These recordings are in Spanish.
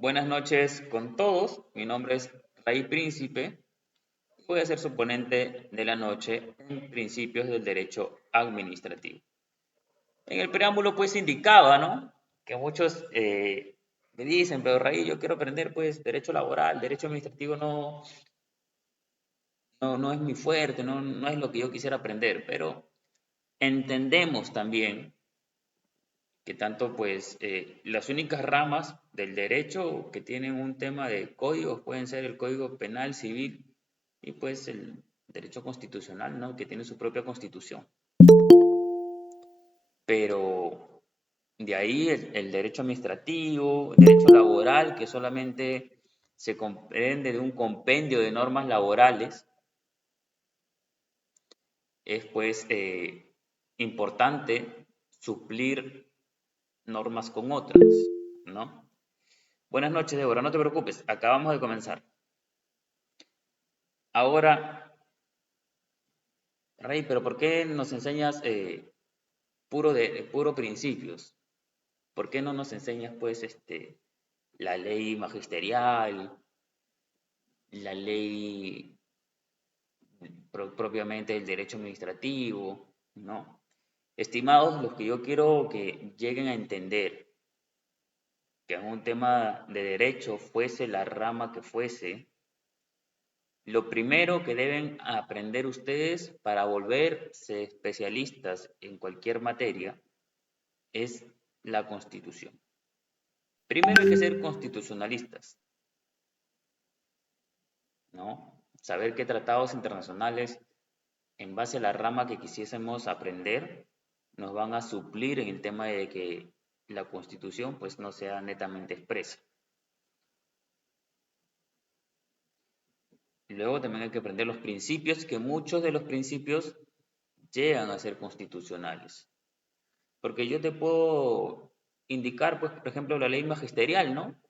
Buenas noches con todos. Mi nombre es Ray Príncipe. Voy a ser su ponente de la noche en principios del derecho administrativo. En el preámbulo pues indicaba, ¿no? Que muchos me dicen, pero Ray, yo quiero aprender pues derecho laboral, derecho administrativo no es mi fuerte, no es lo que yo quisiera aprender, pero entendemos también que tanto pues las únicas ramas del derecho que tienen un tema de códigos pueden ser el Código Penal, Civil y pues el derecho constitucional, ¿no? Que tiene su propia constitución. Pero de ahí el derecho administrativo, el derecho laboral, que solamente se comprende de un compendio de normas laborales, es pues importante suplir normas con otras, ¿no? Buenas noches, Débora, no te preocupes, acabamos de comenzar. Ahora, Rey, pero ¿por qué nos enseñas puro principios? ¿Por qué no nos enseñas, pues, la ley magisterial, la ley propiamente del derecho administrativo, ¿no? Estimados, los que yo quiero que lleguen a entender que en un tema de derecho, fuese la rama que fuese, lo primero que deben aprender ustedes para volverse especialistas en cualquier materia es la Constitución. Primero hay que ser constitucionalistas, ¿no? Saber qué tratados internacionales, en base a la rama que quisiésemos aprender, nos van a suplir en el tema de que la Constitución pues no sea netamente expresa. Y luego también hay que aprender los principios, que muchos de los principios llegan a ser constitucionales. Porque yo te puedo indicar, pues, por ejemplo, la ley magisterial, ¿no?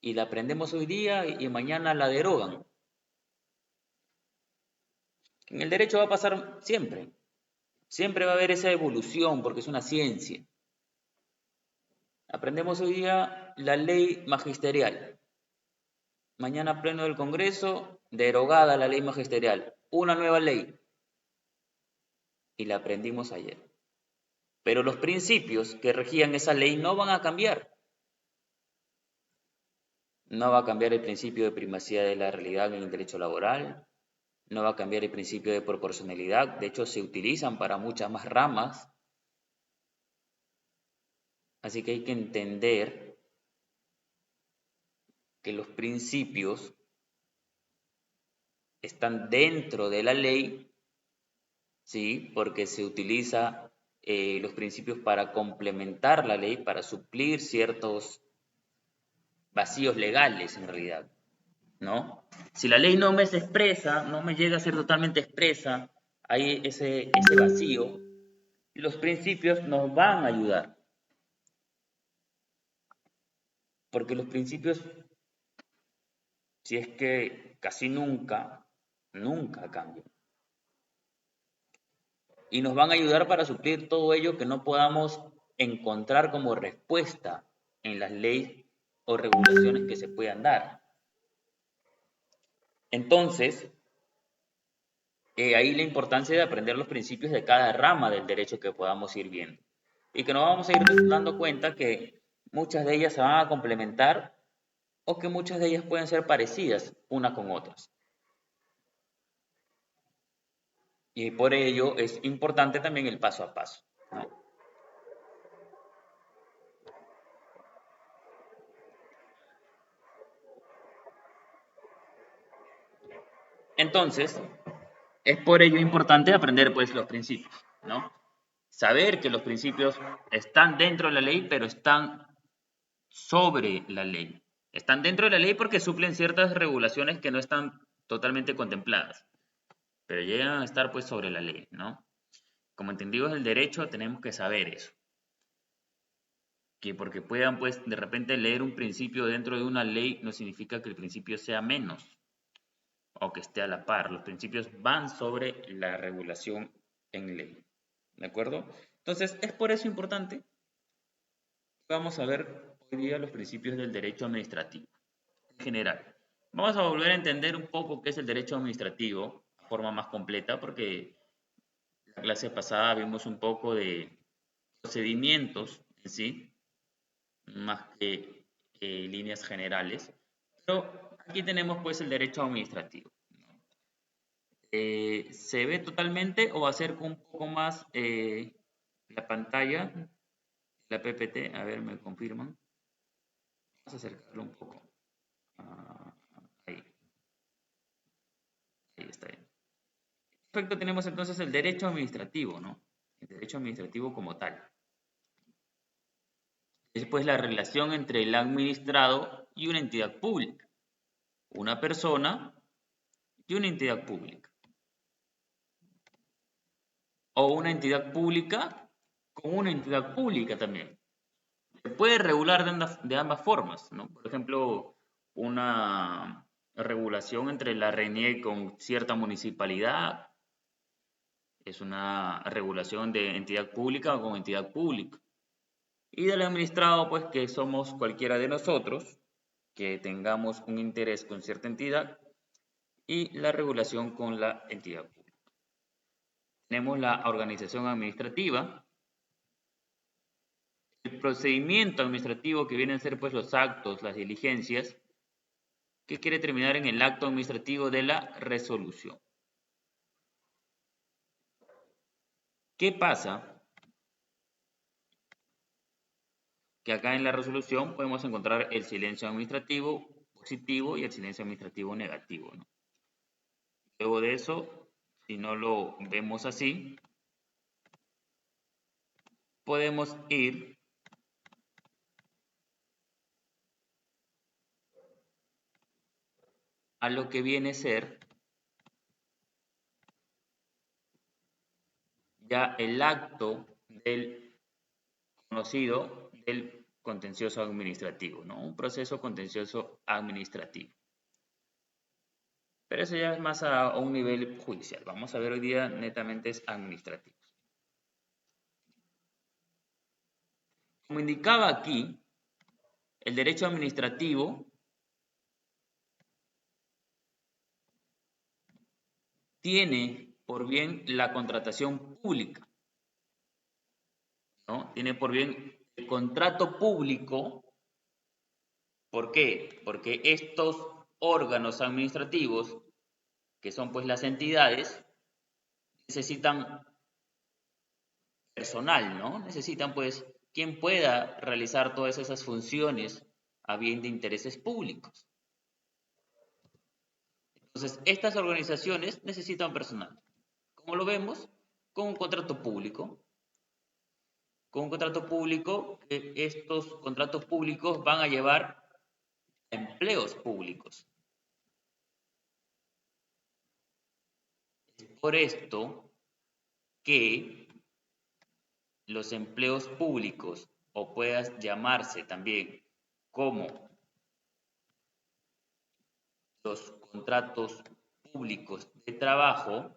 Y la aprendemos hoy día y mañana la derogan. En el derecho va a pasar siempre. Siempre va a haber esa evolución porque es una ciencia. Aprendemos hoy día la ley magisterial. Mañana pleno del Congreso, derogada la ley magisterial. Una nueva ley. Y la aprendimos ayer. Pero los principios que regían esa ley no van a cambiar. No va a cambiar el principio de primacía de la realidad en el derecho laboral, no va a cambiar el principio de proporcionalidad, de hecho se utilizan para muchas más ramas, así que hay que entender que los principios están dentro de la ley, ¿sí? Porque se utiliza los principios para complementar la ley, para suplir ciertos vacíos legales en realidad, ¿no? Si la ley no me es expresa, no me llega a ser totalmente expresa, hay ese vacío, los principios nos van a ayudar, porque los principios, si es que casi nunca cambian. Y nos van a ayudar para suplir todo ello que no podamos encontrar como respuesta en las leyes o regulaciones que se puedan dar. Entonces, ahí la importancia de aprender los principios de cada rama del derecho que podamos ir viendo. Y que nos vamos a ir dando cuenta que muchas de ellas se van a complementar o que muchas de ellas pueden ser parecidas unas con otras. Y por ello es importante también el paso a paso, ¿no? Entonces, es por ello importante aprender pues los principios, ¿no? Saber que los principios están dentro de la ley, pero están sobre la ley. Están dentro de la ley porque suplen ciertas regulaciones que no están totalmente contempladas, pero llegan a estar pues sobre la ley, ¿no? Como entendidos del derecho, tenemos que saber eso. Que porque puedan pues de repente leer un principio dentro de una ley no significa que el principio sea menos o que esté a la par. Los principios van sobre la regulación en ley. ¿De acuerdo? Entonces, es por eso importante. Vamos a ver hoy día los principios del derecho administrativo en general. Vamos a volver a entender un poco qué es el derecho administrativo de forma más completa, porque la clase pasada vimos un poco de procedimientos en sí, más que líneas generales. Pero aquí tenemos pues el derecho administrativo. ¿Se ve totalmente o acerco un poco más la pantalla, la PPT? A ver, me confirman. Vamos a acercarlo un poco. Ah, ahí, ahí está bien. Perfecto, tenemos entonces el derecho administrativo, ¿no? El derecho administrativo como tal. Es pues la relación entre el administrado y una entidad pública. Una persona y una entidad pública. O una entidad pública con una entidad pública también. Se puede regular de ambas formas, ¿no? Por ejemplo, una regulación entre la RENIEC con cierta municipalidad es una regulación de entidad pública o con entidad pública. Y del administrado, pues que somos cualquiera de nosotros, que tengamos un interés con cierta entidad y la regulación con la entidad pública. Tenemos la organización administrativa, el procedimiento administrativo que vienen a ser pues los actos, las diligencias, que quiere terminar en el acto administrativo de la resolución. ¿Qué pasa? Que acá en la resolución podemos encontrar el silencio administrativo positivo y el silencio administrativo negativo, ¿no? Luego de eso, si no lo vemos así, podemos ir a lo que viene a ser ya el acto del conocido del contencioso administrativo, ¿no? Un proceso contencioso administrativo. Pero eso ya es más a un nivel judicial. Vamos a ver hoy día netamente es administrativo. Como indicaba aquí, el derecho administrativo tiene por bien la contratación pública, ¿no? Tiene por bien el contrato público. ¿Por qué? Porque estos órganos administrativos, que son pues las entidades, necesitan personal, ¿no? Necesitan pues quien pueda realizar todas esas funciones a bien de intereses públicos. Entonces, estas organizaciones necesitan personal. ¿Cómo lo vemos? Con un contrato público. Con un contrato público, que estos contratos públicos van a llevar a empleos públicos. Es por esto que los empleos públicos, o puedas llamarse también como los contratos públicos de trabajo,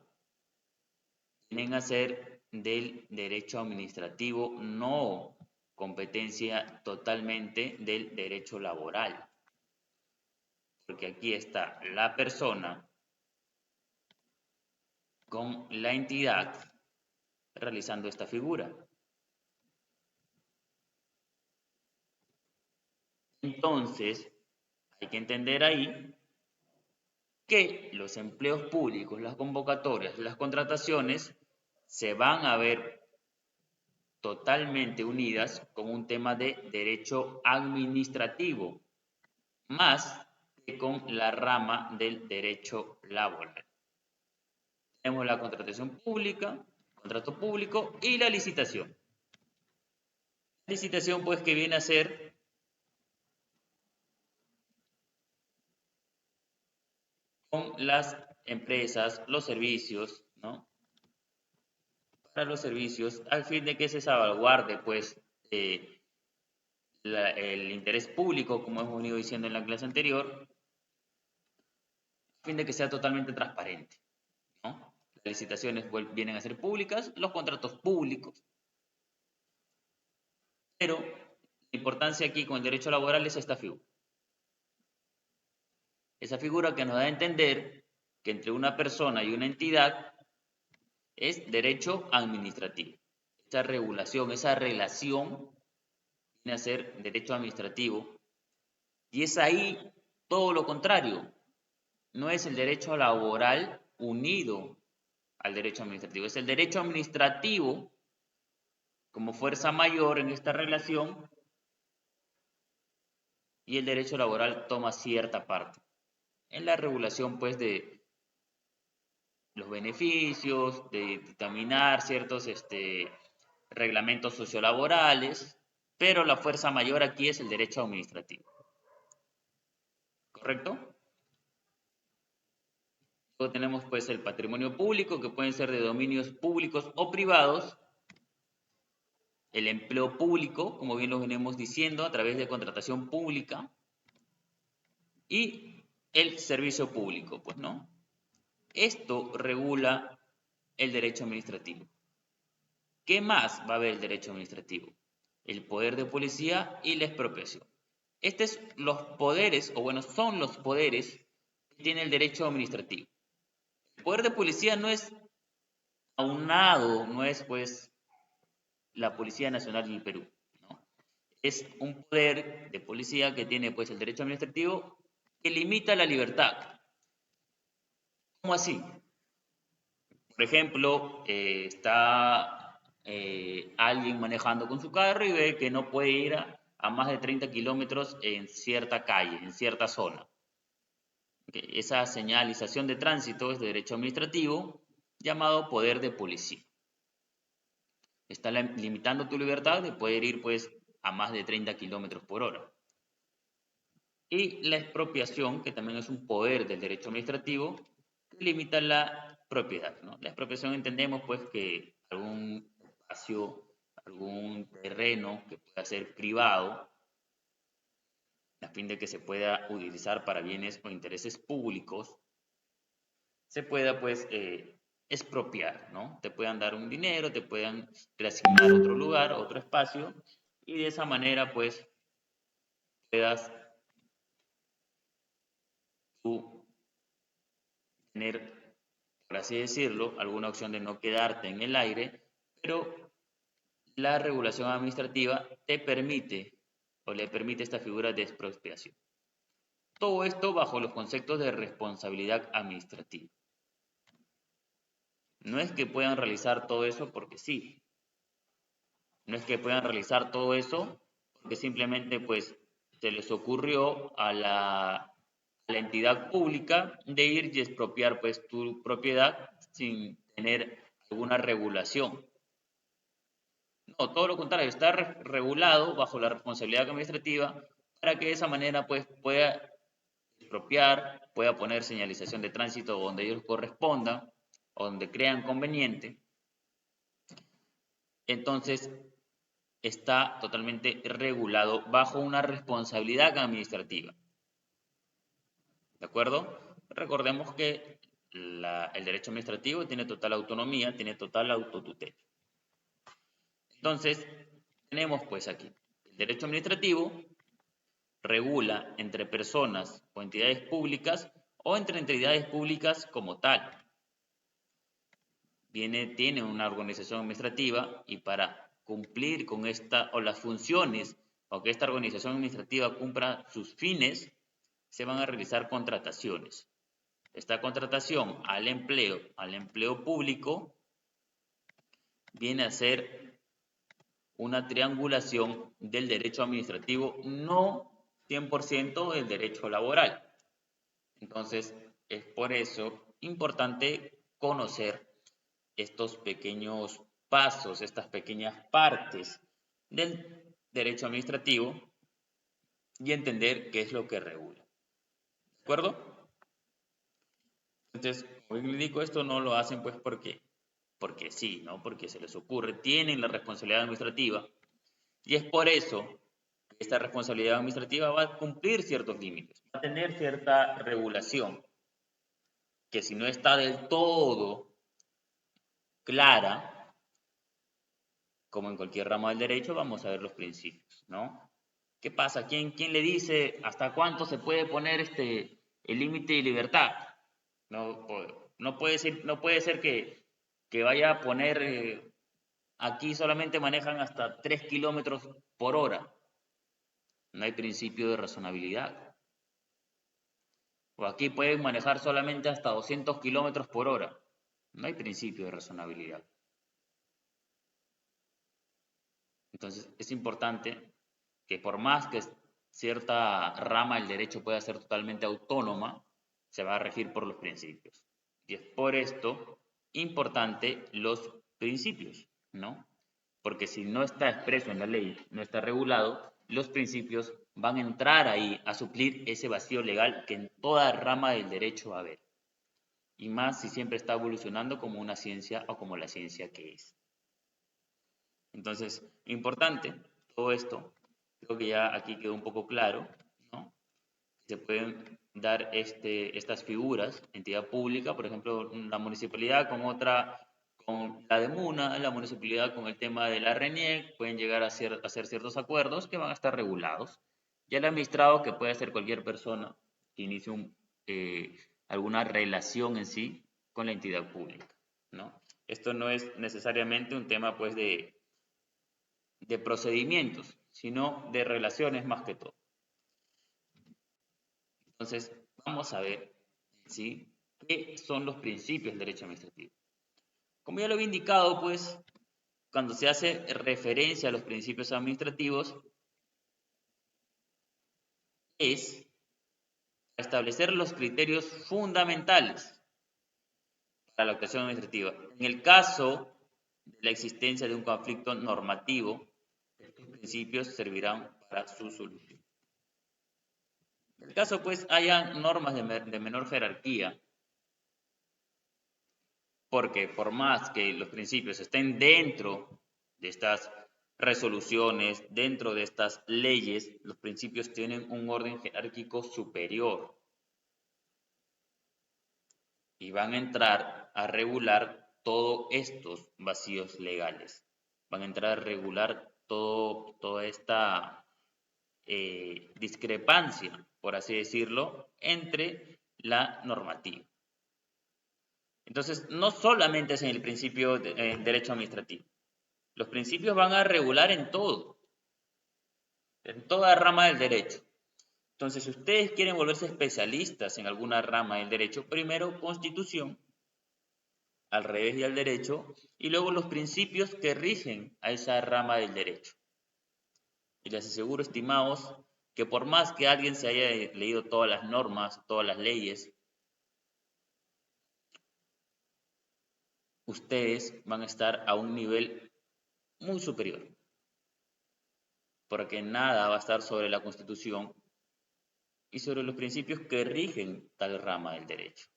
vienen a ser del derecho administrativo, no competencia totalmente del derecho laboral. Porque aquí está la persona con la entidad realizando esta figura. Entonces, hay que entender ahí que los empleos públicos, las convocatorias, las contrataciones se van a ver totalmente unidas con un tema de derecho administrativo, más que con la rama del derecho laboral. Tenemos la contratación pública, contrato público y la licitación. La licitación pues que viene a ser con las empresas, los servicios, ¿no? Para los servicios, al fin de que se salvaguarde pues el interés público, como hemos venido diciendo en la clase anterior, a fin de que sea totalmente transparente, ¿no? Las licitaciones vienen a ser públicas, los contratos públicos, pero La importancia aquí con el derecho laboral es esta figura. Esa figura que nos da a entender que entre una persona y una entidad es derecho administrativo. Esa regulación, esa relación viene a ser derecho administrativo. Y es ahí todo lo contrario. No es el derecho laboral unido al derecho administrativo. Es el derecho administrativo como fuerza mayor en esta relación y el derecho laboral toma cierta parte. En la regulación, pues, de los beneficios, de dictaminar ciertos reglamentos sociolaborales, pero la fuerza mayor aquí es el derecho administrativo. ¿Correcto? Luego tenemos pues el patrimonio público, que pueden ser de dominios públicos o privados, el empleo público, como bien lo venimos diciendo, a través de contratación pública, y el servicio público, pues, ¿no? Esto regula el derecho administrativo. ¿Qué más va a haber el derecho administrativo? El poder de policía y la expropiación. Estos son los poderes, o bueno, son los poderes que tiene el derecho administrativo. El poder de policía no es aunado, no es pues la Policía Nacional del Perú, ¿no? Es un poder de policía que tiene pues el derecho administrativo que limita la libertad. ¿Cómo así? Por ejemplo, está alguien manejando con su carro y ve que no puede ir a más de 30 kilómetros en cierta calle, en cierta zona. Esa señalización de tránsito es de derecho administrativo llamado poder de policía. Está limitando tu libertad de poder ir pues a más de 30 kilómetros por hora. Y la expropiación, que también es un poder del derecho administrativo, que limita la propiedad, ¿no? La expropiación entendemos pues que algún espacio, algún terreno que pueda ser privado, a fin de que se pueda utilizar para bienes o intereses públicos, se pueda pues expropiar, ¿no? Te puedan dar un dinero, te puedan reasignar otro lugar, otro espacio, y de esa manera pues puedas tú tener, por así decirlo, alguna opción de no quedarte en el aire, pero la regulación administrativa te permite o le permite esta figura de expropiación. Todo esto bajo los conceptos de responsabilidad administrativa. No es que puedan realizar todo eso porque sí. No es que puedan realizar todo eso porque simplemente pues se les ocurrió a la entidad pública de ir y expropiar pues tu propiedad sin tener alguna regulación. No, todo lo contrario, está regulado bajo la responsabilidad administrativa para que de esa manera pues pueda expropiar, pueda poner señalización de tránsito donde ellos correspondan, o donde crean conveniente. Entonces, está totalmente regulado bajo una responsabilidad administrativa. ¿De acuerdo? Recordemos que el derecho administrativo tiene total autonomía, tiene total autotutela. Entonces, tenemos pues aquí, el derecho administrativo regula entre personas o entidades públicas o entre entidades públicas como tal. Tiene una organización administrativa y para cumplir con esta o las funciones o que esta organización administrativa cumpla sus fines, se van a realizar contrataciones. Esta contratación al empleo público, viene a ser una triangulación del derecho administrativo, no 100% del derecho laboral. Entonces, es por eso importante conocer estos pequeños pasos, estas pequeñas partes del derecho administrativo y entender qué es lo que regula. ¿De acuerdo? Entonces, como les digo, esto no lo hacen pues porque sí, ¿no? Porque se les ocurre, tienen la responsabilidad administrativa y es por eso que esta responsabilidad administrativa va a cumplir ciertos límites, va a tener cierta regulación, que si no está del todo clara, como en cualquier ramo del derecho, vamos a ver los principios, ¿no? ¿Qué pasa? ¿Quién le dice hasta cuánto se puede poner el límite de libertad? No, no puede ser que vaya a poner, aquí solamente manejan hasta 3 kilómetros por hora. No hay principio de razonabilidad. O aquí pueden manejar solamente hasta 200 kilómetros por hora. No hay principio de razonabilidad. Entonces, es importante que por más que cierta rama del derecho pueda ser totalmente autónoma, se va a regir por los principios. Y es por esto importante los principios, ¿no? Porque si no está expreso en la ley, no está regulado, los principios van a entrar ahí a suplir ese vacío legal que en toda rama del derecho va a haber. Y más si siempre está evolucionando como una ciencia o como la ciencia que es. Entonces, importante todo esto, creo que ya aquí quedó un poco claro, ¿no? Se pueden dar estas figuras, entidad pública, por ejemplo, la municipalidad con otra, con la de MUNA, la municipalidad con el tema de la RENIEC, pueden llegar a hacer ciertos acuerdos que van a estar regulados. Y el administrado, que puede ser cualquier persona que inicie alguna relación en sí con la entidad pública, ¿no? Esto no es necesariamente un tema, pues, de procedimientos, sino de relaciones más que todo. Entonces, vamos a ver, ¿sí? ¿Qué son los principios del derecho administrativo? Como ya lo había indicado, pues, cuando se hace referencia a los principios administrativos, es establecer los criterios fundamentales para la actuación administrativa. En el caso de la existencia de un conflicto normativo, estos principios servirán para su solución. En el caso, pues, haya normas de menor jerarquía, porque por más que los principios estén dentro de estas resoluciones, dentro de estas leyes, los principios tienen un orden jerárquico superior y van a entrar a regular todos estos vacíos legales. Van a entrar a regular toda esta discrepancia, por así decirlo, entre la normativa. Entonces, no solamente es en el principio de derecho administrativo. Los principios van a regular en todo, en toda rama del derecho. Entonces, si ustedes quieren volverse especialistas en alguna rama del derecho, primero constitución, al revés y al derecho, y luego los principios que rigen a esa rama del derecho. Y les aseguro, estimados, que por más que alguien se haya leído todas las normas, todas las leyes, ustedes van a estar a un nivel muy superior, porque nada va a estar sobre la Constitución y sobre los principios que rigen tal rama del derecho.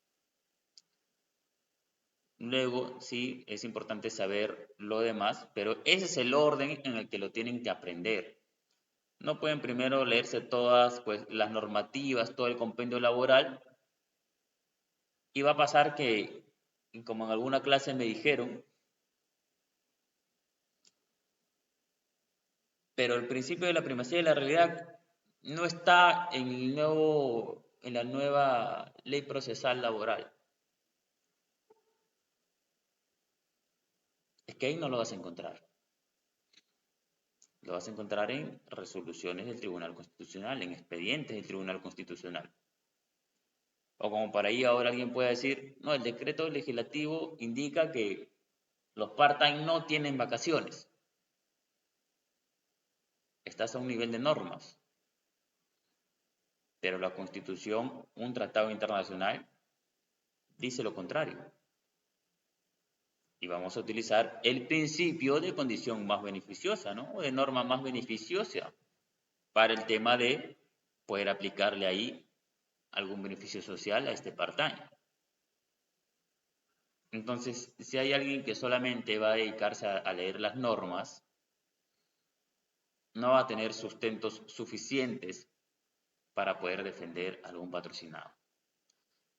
Luego, sí, es importante saber lo demás, pero ese es el orden en el que lo tienen que aprender. No pueden primero leerse todas, pues, las normativas, todo el compendio laboral, y va a pasar que, como en alguna clase me dijeron, pero el principio de la primacía de la realidad no está en la nueva ley procesal laboral. Es que ahí no lo vas a encontrar. Lo vas a encontrar en resoluciones del Tribunal Constitucional, en expedientes del Tribunal Constitucional. O como para ahí ahora alguien puede decir, no, el decreto legislativo indica que los part-time no tienen vacaciones. Estás a un nivel de normas. Pero la Constitución, un tratado internacional, dice lo contrario. Y vamos a utilizar el principio de condición más beneficiosa, ¿no? O de norma más beneficiosa para el tema de poder aplicarle ahí algún beneficio social a este part-time. Entonces, si hay alguien que solamente va a dedicarse a leer las normas, no va a tener sustentos suficientes para poder defender algún patrocinado.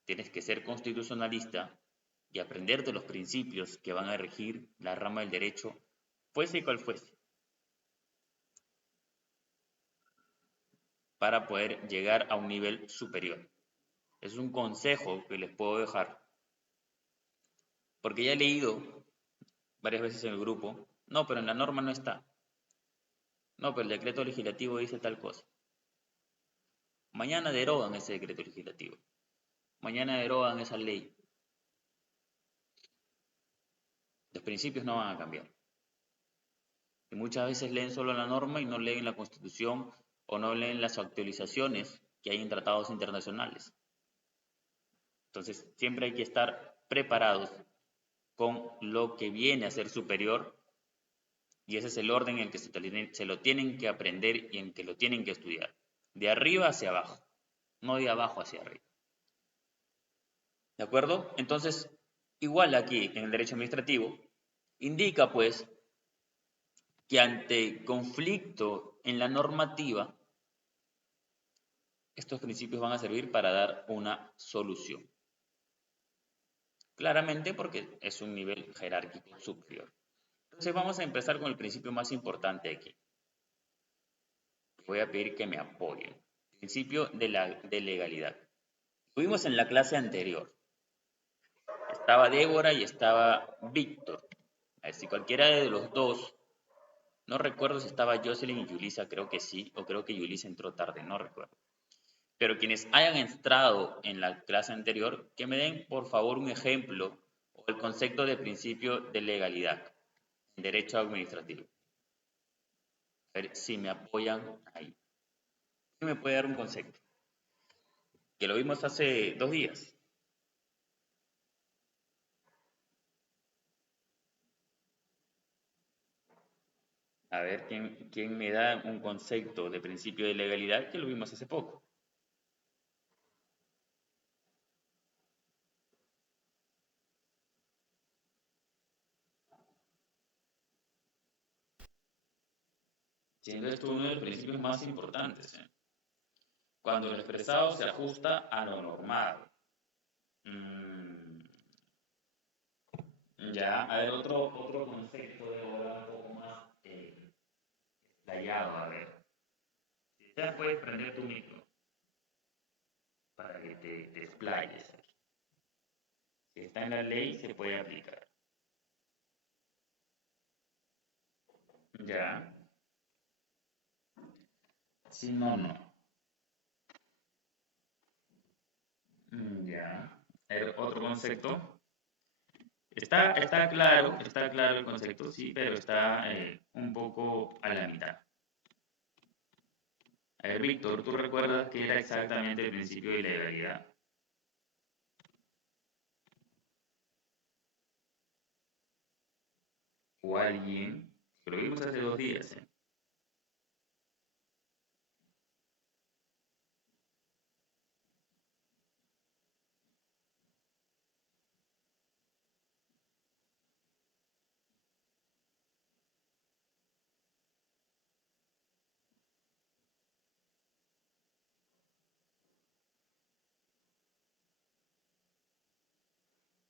Tienes que ser constitucionalista y aprender de los principios que van a regir la rama del derecho, fuese cual fuese. para poder llegar a un nivel superior. Es un consejo que les puedo dejar, porque ya he leído varias veces en el grupo, no, pero en la norma no está, no, pero el decreto legislativo dice tal cosa. Mañana derogan ese decreto legislativo, mañana derogan esa ley. Los principios no van a cambiar. Y muchas veces leen solo la norma y no leen la Constitución o no leen las actualizaciones que hay en tratados internacionales. Entonces, siempre hay que estar preparados con lo que viene a ser superior y ese es el orden en el que se lo tienen que aprender y en que lo tienen que estudiar. De arriba hacia abajo, no de abajo hacia arriba. ¿De acuerdo? Entonces, igual aquí en el derecho administrativo, indica pues que ante conflicto en la normativa, estos principios van a servir para dar una solución. Claramente porque es un nivel jerárquico superior. Entonces vamos a empezar con el principio más importante aquí. Voy a pedir que me apoyen. Principio de legalidad. Lo vimos en la clase anterior. Estaba Débora y estaba Víctor. A ver, si cualquiera de los dos, no recuerdo si estaba Jocelyn y Yulisa, creo que sí, o creo que Yulisa entró tarde, no recuerdo. Pero quienes hayan entrado en la clase anterior, que me den por favor un ejemplo o el concepto de principio de legalidad en derecho administrativo. A ver si me apoyan ahí. ¿Quién me puede dar un concepto? Que lo vimos hace 2 días. A ver, ¿quién me da un concepto de principio de legalidad que lo vimos hace poco? Siendo esto uno de los principios más importantes, ¿eh? Cuando lo expresado se ajusta a lo normado. Mm, ya, a ver, otro concepto de ahora un poco más explayado, a ver. Si ya puedes prender tu micro para que te explayes. Si está en la ley, se puede aplicar. Ya. Si no, no. Ya. Otro concepto. Está claro el concepto, sí, pero está un poco a la mitad. A ver, Víctor, ¿tú recuerdas qué era exactamente el principio de legalidad? ¿O alguien? Que lo vimos hace 2 días, ¿eh?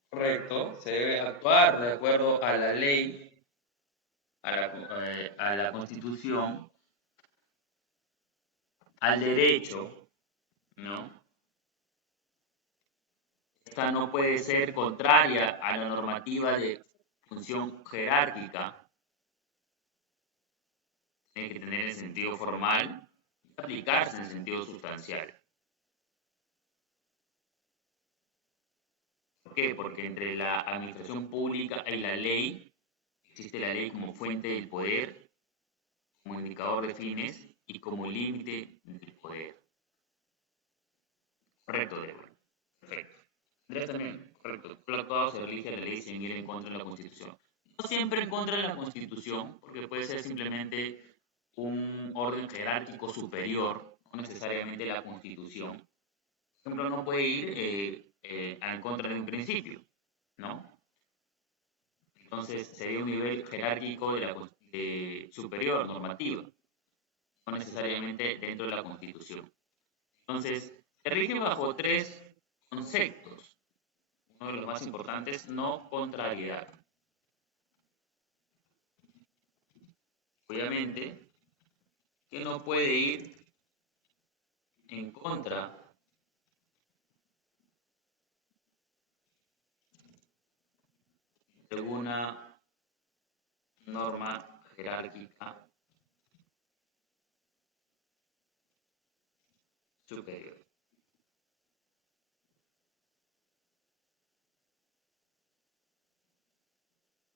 Correcto, se debe actuar de acuerdo a la ley, a la constitución, al derecho, ¿no? Esta no puede ser contraria a la normativa de función jerárquica, tiene que tener el sentido formal y aplicarse en el sentido sustancial. ¿Por qué? Porque entre la administración pública y la ley existe la ley como fuente del poder, como indicador de fines y como límite del poder. Correcto, Débora. Perfecto. Andrés también, correcto. Todo actuado se rige a la ley sin ir en contra de la Constitución. No siempre en contra de la Constitución, porque puede ser simplemente un orden jerárquico superior, no necesariamente la Constitución. Por ejemplo, no puede ir en contra de un principio, ¿no? Entonces sería un nivel jerárquico superior, normativo, no necesariamente dentro de la Constitución. Entonces, se rige bajo 3 conceptos. Uno de los más importantes, no contrariedad. Obviamente, que no puede ir en contra de alguna norma jerárquica superior.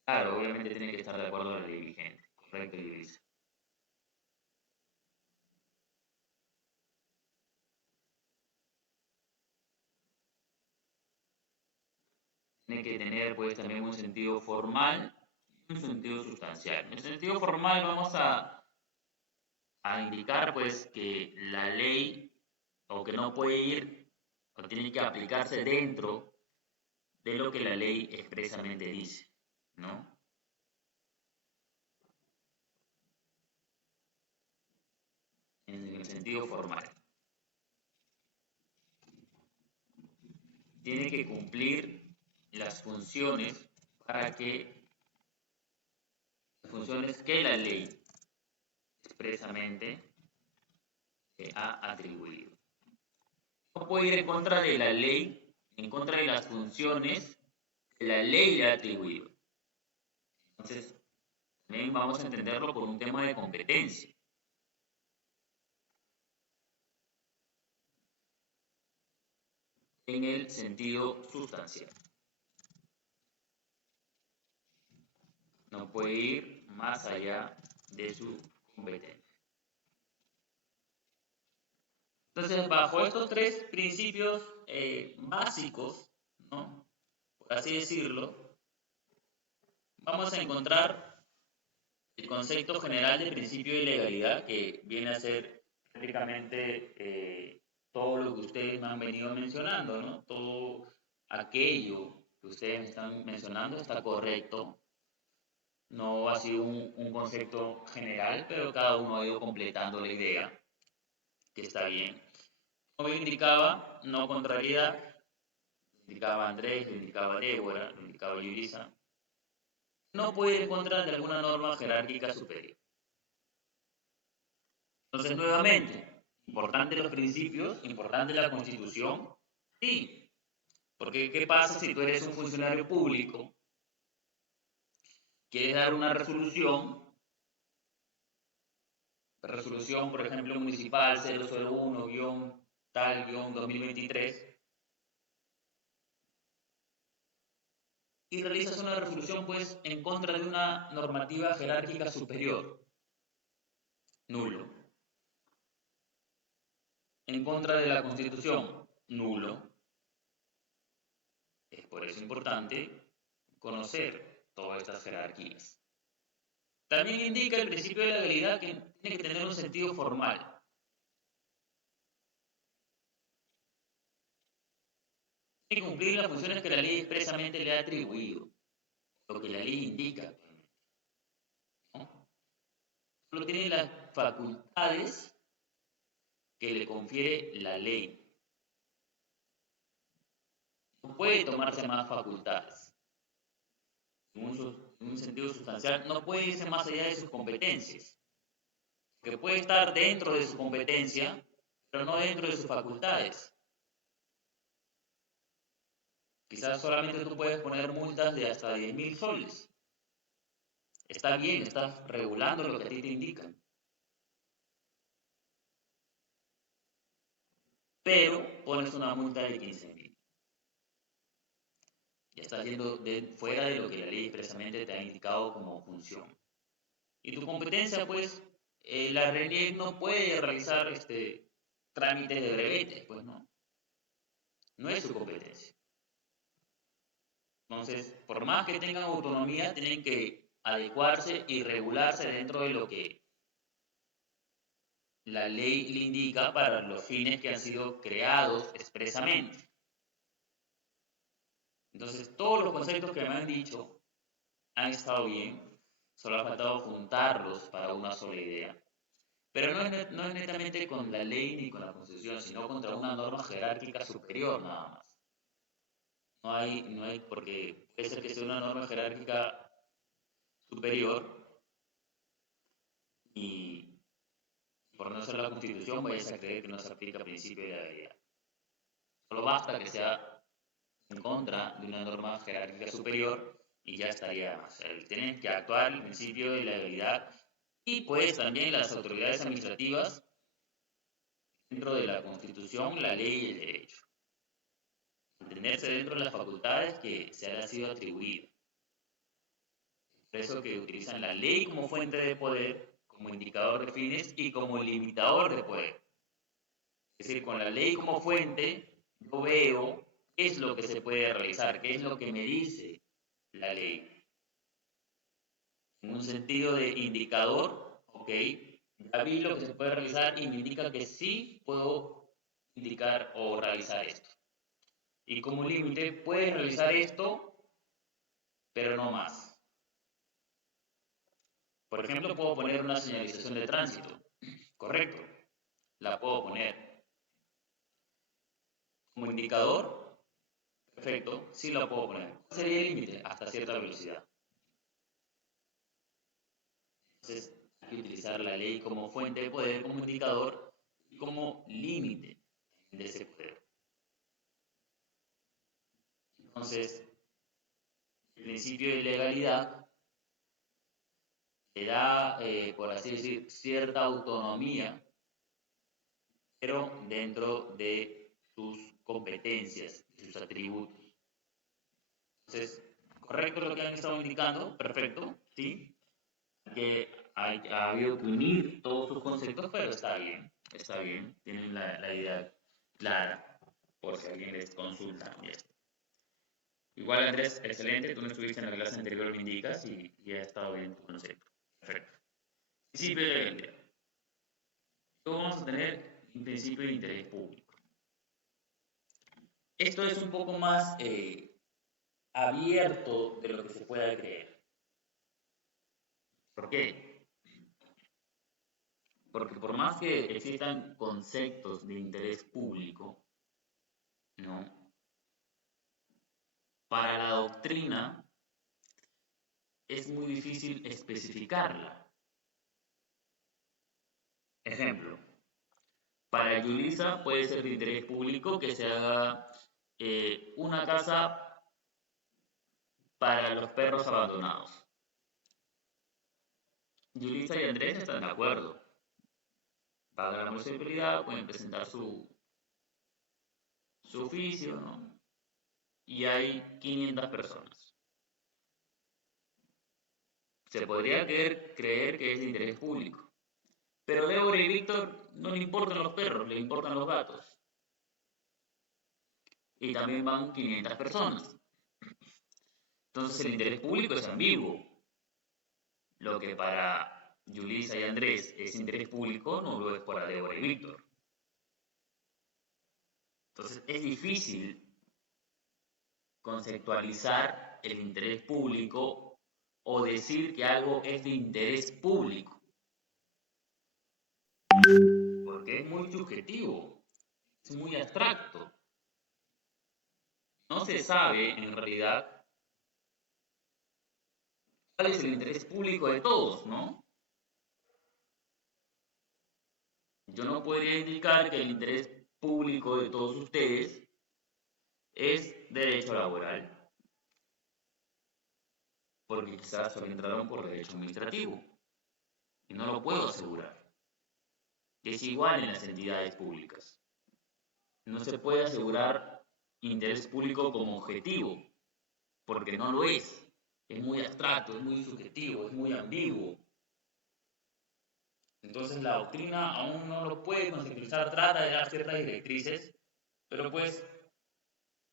Claro, obviamente tiene que estar de acuerdo a la ley vigente, correcto, Luis. Tiene que tener pues también un sentido formal y un sentido sustancial. En el sentido formal vamos a indicar pues que la ley o que no puede ir o tiene que aplicarse dentro de lo que la ley expresamente dice, ¿no? En el sentido formal. Tiene que cumplir las funciones para que las funciones que la ley expresamente ha atribuido. No puede ir en contra de la ley, en contra de las funciones que la ley le ha atribuido. Entonces, también vamos a entenderlo por un tema de competencia. En el sentido sustancial. No puede ir más allá de su competencia. Entonces, bajo estos tres principios básicos, ¿no? Por así decirlo, vamos a encontrar el concepto general de principio de legalidad, que viene a ser prácticamente todo lo que ustedes me han venido mencionando, ¿no? Todo aquello que ustedes me están mencionando está correcto. No ha sido un concepto general, pero cada uno ha ido completando la idea, que está bien. Como bien indicaba, no contrariedad, lo indicaba Andrés, lo indicaba Débora, lo indicaba Yurisa, no puede ir en contra de alguna norma jerárquica superior. Entonces, nuevamente, importante los principios, importante la Constitución, sí, porque ¿qué pasa si tú eres un funcionario público, quieres dar una resolución, por ejemplo, municipal 001-tal-2023, y realizas una resolución pues en contra de una normativa jerárquica superior? Nulo. En contra de la Constitución, nulo. Es por eso importante conocer todas estas jerarquías. También indica el principio de la legalidad que tiene que tener un sentido formal. Tiene que cumplir las funciones que la ley expresamente le ha atribuido, lo que la ley indica, ¿no? Solo tiene las facultades que le confiere la ley. No puede tomarse más facultades. En un sentido sustancial, no puede irse más allá de sus competencias. Que puede estar dentro de su competencia, pero no dentro de sus facultades. Quizás solamente tú puedes poner multas de hasta 10.000 soles. Está bien, estás regulando lo que a ti te indican. Pero pones una multa de 15.000. Ya estás yendo fuera de lo que la ley expresamente te ha indicado como función. Y tu competencia, pues, la RENIEC no puede realizar trámites de brevetes, pues no. No es su competencia. Entonces, por más que tengan autonomía, tienen que adecuarse y regularse dentro de lo que la ley le indica para los fines que han sido creados expresamente. Entonces, todos los conceptos que me han dicho han estado bien, solo ha faltado juntarlos para una sola idea. Pero no es netamente con la ley ni con la Constitución, sino contra una norma jerárquica superior nada más. No hay, porque puede ser que sea una norma jerárquica superior y por no ser la Constitución, vayas a creer que no se aplica el principio de legalidad. Solo basta que sea en contra de una norma jerárquica superior y ya estaría más. Tienes que actuar el principio de legalidad y pues también las autoridades administrativas dentro de la Constitución, la ley y el derecho. Mantenerse dentro de las facultades que se han sido atribuidas. Por eso que utilizan la ley como fuente de poder, como indicador de fines y como limitador de poder. Es decir, con la ley como fuente, yo veo qué es lo que se puede realizar, qué es lo que me dice la ley. En un sentido de indicador, ok, ya vi lo que se puede realizar y me indica que sí puedo indicar o realizar esto. Y como límite, puedes realizar esto, pero no más. Por ejemplo, puedo poner una señalización de tránsito, correcto, la puedo poner como indicador, perfecto, sí la puedo poner. ¿Cuál sería el límite? Hasta cierta velocidad. Entonces, hay que utilizar la ley como fuente de poder, como indicador y como límite de ese poder. Entonces, el principio de legalidad te da, por así decir, cierta autonomía, pero dentro de sus competencias, de sus atributos. Entonces, correcto lo que han estado indicando, perfecto, ¿sí? Que ha habido que unir todos sus conceptos, pero está bien, tienen la idea clara, por si alguien les consulta. Y esto. Igual, Andrés, excelente, tú no estuviste en la clase anterior, me indicas, y ha estado bien tu concepto. Perfecto. Principio de legalidad. Luego vamos a tener un principio de interés público. Esto es un poco más abierto de lo que se pueda creer. ¿Por qué? Porque por más que existan conceptos de interés público, ¿no? Para la doctrina es muy difícil especificarla. Ejemplo, para Yulisa puede ser de interés público que se haga una casa para los perros abandonados. Yulisa y Andrés están de acuerdo. Pagan la municipalidad, pueden presentar su oficio, ¿no? Y hay 500 personas. Se podría creer que es de interés público. Pero Débora y Víctor no le importan los perros, le importan los gatos. Y también van 500 personas. Entonces el interés público es ambiguo. Lo que para Yulisa y Andrés es interés público, no lo es para Débora y Víctor. Entonces es difícil conceptualizar el interés público o decir que algo es de interés público. Porque es muy subjetivo, es muy abstracto. No se sabe en realidad cuál es el interés público de todos, ¿no? Yo no podría indicar que el interés público de todos ustedes es derecho laboral, porque quizás solo entraron por derecho administrativo, y no lo puedo asegurar. Es igual en las entidades públicas. No se puede asegurar interés público como objetivo, porque no lo es. Es muy abstracto, es muy subjetivo, es muy ambiguo. Entonces la doctrina aún no lo puede conceptualizar, trata de dar ciertas directrices, pero pues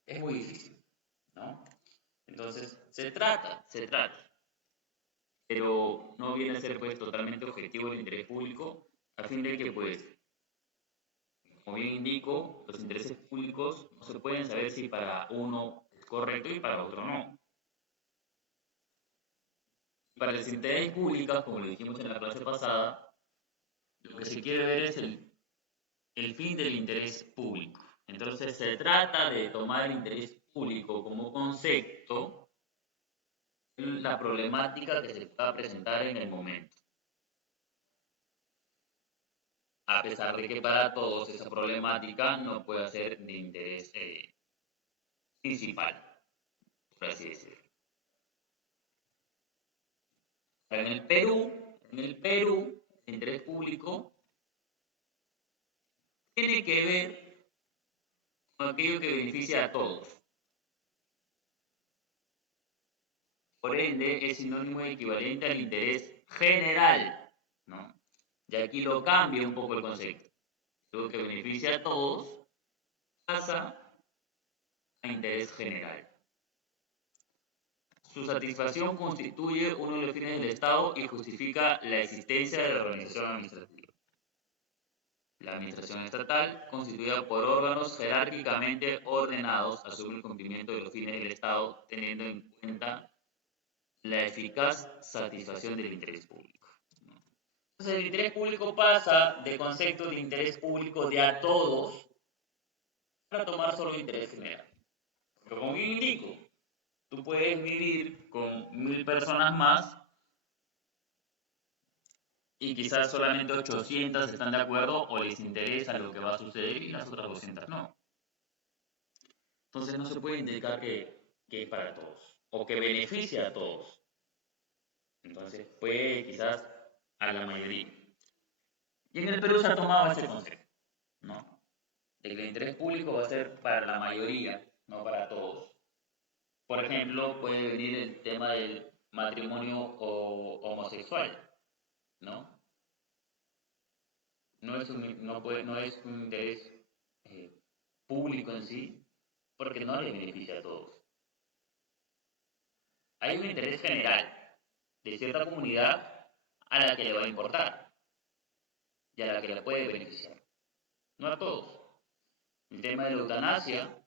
es muy difícil, ¿no? Entonces se trata, pero no viene a ser pues totalmente objetivo el interés público, a fin de que pues, como bien indico, los intereses públicos no se pueden saber si para uno es correcto y para otro no. Para las entidades públicas, como lo dijimos en la clase pasada, lo que se quiere ver es el fin del interés público. Entonces se trata de tomar el interés público como concepto en la problemática que se pueda presentar en el momento. a pesar de que para todos esa problemática no puede ser de interés principal, por así decirlo. En el Perú, el interés público tiene que ver con aquello que beneficia a todos. Por ende, es sinónimo equivalente al interés general, ¿no? Y aquí lo cambia un poco el concepto. Lo que beneficia a todos pasa a interés general. Su satisfacción constituye uno de los fines del Estado y justifica la existencia de la organización administrativa. La administración estatal, constituida por órganos jerárquicamente ordenados, asume el cumplimiento de los fines del Estado teniendo en cuenta la eficaz satisfacción del interés público. Entonces, el interés público pasa del concepto de interés público de a todos para tomar solo el interés general. Porque como bien indico, tú puedes vivir con 1000 personas más y quizás solamente 800 están de acuerdo o les interesa lo que va a suceder y las otras 200 no. Entonces no se puede indicar que es para todos o que beneficia a todos. Entonces puede quizás a la mayoría. Y en el Perú se ha tomado ese concepto, ¿no? De que el interés público va a ser para la mayoría, no para todos. Por ejemplo, puede venir el tema del matrimonio homosexual, ¿no? No es un interés eh, público en sí, porque no le beneficia a todos. Hay un interés general de cierta comunidad a la que le va a importar y a la que le puede beneficiar, no a todos. El tema de la eutanasia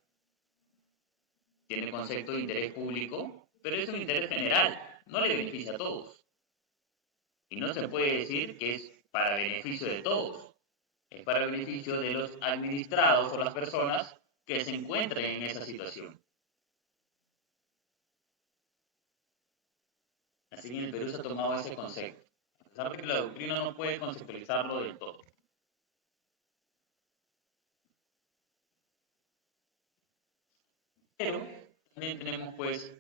tiene el concepto de interés público, pero es un interés general, no le beneficia a todos. Y no se puede decir que es para beneficio de todos, es para beneficio de los administrados o las personas que se encuentren en esa situación. Así en el Perú se ha tomado ese concepto, a pesar de que la doctrina no puede conceptualizarlo del todo. Pero también tenemos pues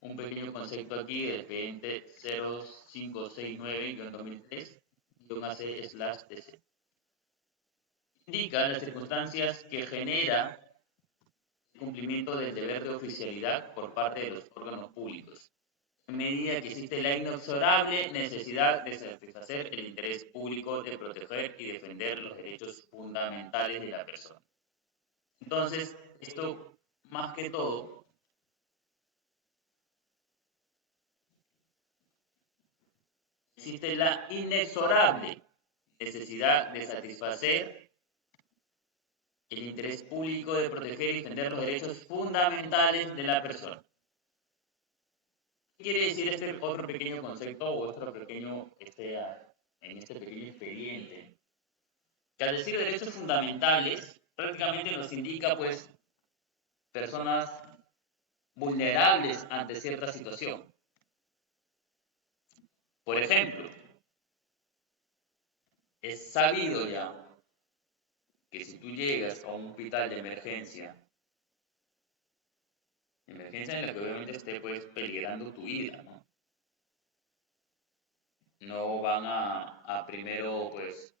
un pequeño concepto aquí del expediente 0569-2003-AC/DC. Indica las circunstancias que genera el cumplimiento del deber de oficialidad por parte de los órganos públicos, en medida que existe la inexorable necesidad de satisfacer el interés público de proteger y defender los derechos fundamentales de la persona. Entonces, esto más que todo existe la inexorable necesidad de satisfacer el interés público de proteger y defender los derechos fundamentales de la persona. ¿Qué quiere decir este otro pequeño concepto o otro pequeño, en este pequeño expediente? Que al decir derechos fundamentales, prácticamente nos indica, pues, personas vulnerables ante cierta situación. Por ejemplo, es sabido ya que si tú llegas a un hospital de emergencia en la que obviamente esté pues peligrando tu vida, ¿no? No van a primero pues